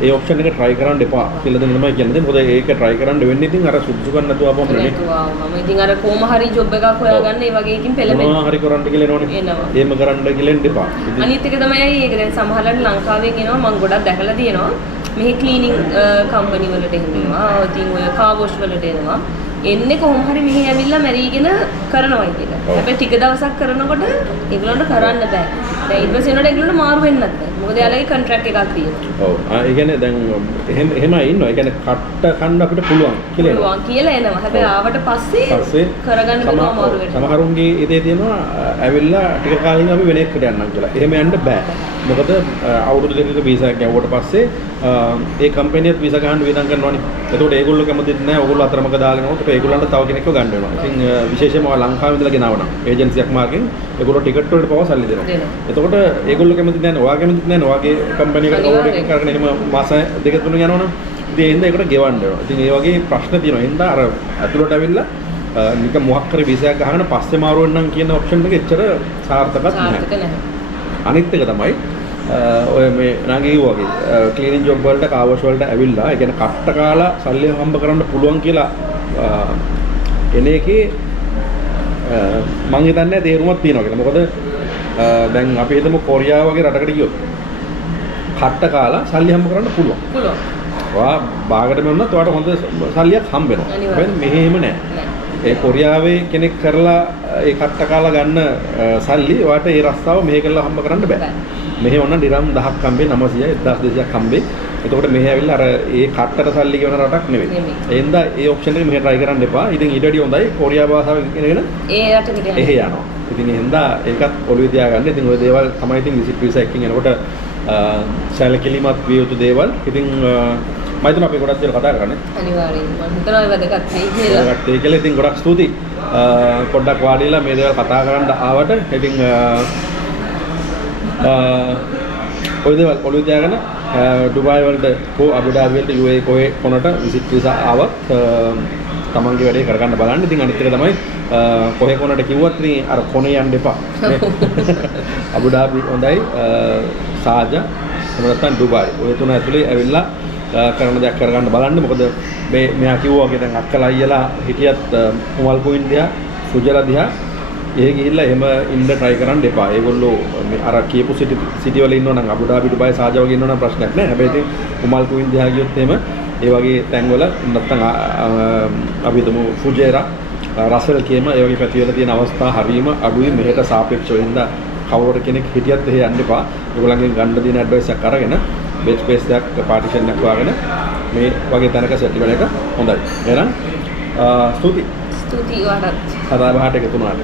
ඒ ඔප්ෂන් එක try කරන්න එපා කියලා තමයි කියන්නේ. මොකද ඒක try කරන්න වෙන්නේ ඉතින් අර සුදුසුකම් නැතුව අපම නේ. මම ඉතින් අර කොහොම හරි ජොබ් එකක් හොයාගන්න ඒ වගේ එකකින් පෙළඹෙන්න. මොනවා හරි කරන්න කියලා එනවනේ. එහෙම කරන්න කියලා එන්න එපා. අනිත් එක තමයි ඒක දැන් සමහරවිට ලංකාවෙන් එනවා මම ගොඩක් දැකලා තියෙනවා. මෙහි ක්ලීනින් කම්පැනි වලට එනවා. ඉතින් ඔය කාර් වොෂ් වලට එනවා. එන්නේ කොහොම හරි මෙහි ඇවිල්ලා මැරීගෙන කරනවා කියලා. හැබැයි ටික දවසක් කරනකොට ඒගොල්ලන්ට කරන්න බෑ. දැන් ඊට පස්සේ එනකොට ඒගොල්ලන්ට මාරු වෙන්නත් බෑ. මොකද යාළුවගේ කොන්ට්‍රැක්ට් එකක් තියෙනවා. ඔව්. ඒ කියන්නේ දැන් එහෙමයි ඉන්නවා. ඒ කියන්නේ කට්ට කන්න අපිට පුළුවන් කියලා එනවා. පුළුවන් කියලා එනවා. හැබැයි ආවට පස්සේ කරගන්න බෑ මාරු වෙනවා. සමහරුන්ගේ ඉතේ තියෙනවා ඇවිල්ලා ටික කාලෙකින් අපි වෙන එකකට යන්නම් කියලා. එහෙම යන්න බෑ. මොකද අවුරුදු දෙකක වීසා එකක් යවුවට පස්සේ ඒ කම්පැනියත් වීසා ගන්න වියදම් කරනවානේ. එතකොට ඒගොල්ලෝ කැමතිත් නැහැ. ඕගොල්ලෝ අතරමඟ දාලා යනකොට ඒගොල්ලන්ට තව කෙනෙක්ව ගන්න වෙනවා. ඉතින් විශේෂයෙන්ම ලංකාවේ ඉඳලා ගෙනවනම් ඒජන්සියක් මාර්ගෙන් ඒගොල්ලෝ ටිකට් වලට පවා සල්ලි දෙනවා. එතකොට ඒගොල්ලෝ කැමති නැහැ. ඔයා කැමති නැහැ. ඔයාගේ කම්පැනි එකට ඕඩර් එකක් කරගෙන එහෙම මාස දෙක තුනක් යනවනම් ඉතින් ඒ හින්දා ඒකට ගෙවන්න වෙනවා. ඉතින් ඒ වගේ ප්‍රශ්න තියෙනවා. ඒ හින්දා අර ඇතුළට ඇවිල්ලා නික මොකක් හරි වීසා එකක් ගහගෙන පස්සේ මාරු වෙන්නම් කියන ඔප්ෂන් එක එච්චර සාර්ථකත් නැහැ. අනිත් එක තමයි ඔය මේ නාගේ වගේ ක්ලීනින් ජොබ් වලට කාර් වොෂ් වලට ඇවිල්ලා ඒ කියන්නේ කට්ට කාලා සල්ලි හම්බ කරන්න පුළුවන් කියලා එන එකේ මං හිතන්නේ තේරුමක් තියෙනවා කියලා. මොකද දැන් අපි හිතමු කොරියාව වගේ රටකට ගියොත් කට්ට කාලා සල්ලි හම්බ කරන්න පුළුවන්. පුළුවන්. ඔයා බාගට මෙන්නත් ඔයාට හොඳ සල්ලියක් හම්බ වෙනවා. හැබැයි මෙහෙ එහෙම නැහැ. ඒ කොරියාවේ කෙනෙක් කරලා ඒ කට්ට කාලා ගන්න සල්ලි ඔයාට ඒ රස්සාව මෙහෙ කරලා හම්බ කරන්න බෑ. මෙහෙ වුණා ඩිරම් 1000ක් හම්බේ 900යි 1200ක් හම්බේ. එතකොට මෙහෙ ඇවිල්ලා අර ඒ කට්ටට සල්ලි ගෙවන රටක් නෙවෙයි. ඒ හින්දා ඒ ඔප්ෂන් එක මෙහෙ try කරන්න එපා. ඉතින් ඊට වඩා හොඳයි කොරියා භාෂාව ඉගෙනගෙන ඒ රටකට යන්න. එහෙ යනවා. ඉතින් ඒ හින්දා ඒකත් ඔළුවේ තියාගන්න. ඉතින් ওই දේවල් තමයි ඉතින් විසිට් වීසා එකකින් එනකොට සැලකිලිමත් විය යුතු දේවල්. ඉතින් මම හිතනවා අපි ගොඩක් දේවල් කතා කරන්නේ. අනිවාර්යෙන් මම හිතනවා ඒ වැදගත් වෙයි කියලා. ඒකට ඒ කියලා ඉතින් ගොඩක් ස්තුතියි. පොඩ්ඩක් වාඩිලා මේ දේවල් කතා කරන්න ආවට. ඉතින් ඔය දේවල් ඔළුවේ තියාගෙන ඩුබායි වලට හෝ අබුඩාබි වලට UAE කොහේ කොනට විසිට් වීසා ආවත් තමන්ගේ වැඩේ කරගන්න බලන්න. ඉතින් අනිත් එක තමයි කොහේ කොනට කිව්වත් ඉතින් අර කොනේ යන්න එපා. අබුඩාබි හොඳයි, සාජා එහෙම නැත්නම් ඩුබායි. ඔය තුන ඇතුලේ ඇවිල්ලා කරන දෙයක් කරගන්න බලන්න. මොකද මෙයා කිව්වා වගේ දැන් අක්කලා අයියලා හිටියත් මුවල් කුයින් දිහා, සුජලා දිහා එහෙ ගිහිල්ලා එහෙම ඉන්න try කරන්න එපා. ඒගොල්ලෝ අර කියපු සිටි වල ඉන්නවා නම් අබුඩාබි ඩුබායි සාජා වගේ ඉන්නවා නම් ප්‍රශ්නයක් නැහැ. හැබැයි ඉතින් මුවල් කුයින් දිහා ගියොත් එහෙම ඒ වගේ තැන්වල නැත්නම් අපි හිතමු ෆුජේරා රසල් කියම ඒ වගේ පැති වල තියෙන අවස්ථා හරීම අඩුයි මෙහෙට සාපේක්ෂව. හින්දා කවුරු කෙනෙක් හිටියත් එහෙ යන්න එපා. ඒගොල්ලන්ගෙන් ගන්න දින ඇඩ්වයිස් එකක් අරගෙන බෙඩ් ස්පේස් එකක් පාටිෂන් එකක් වාගෙන මේ වගේ තැනක සෙටල් වෙන එක හොඳයි. එහෙනම් ස්තුතියි. ස්තුතියි වඩාත්. කතා බහට එකතු වුණාට.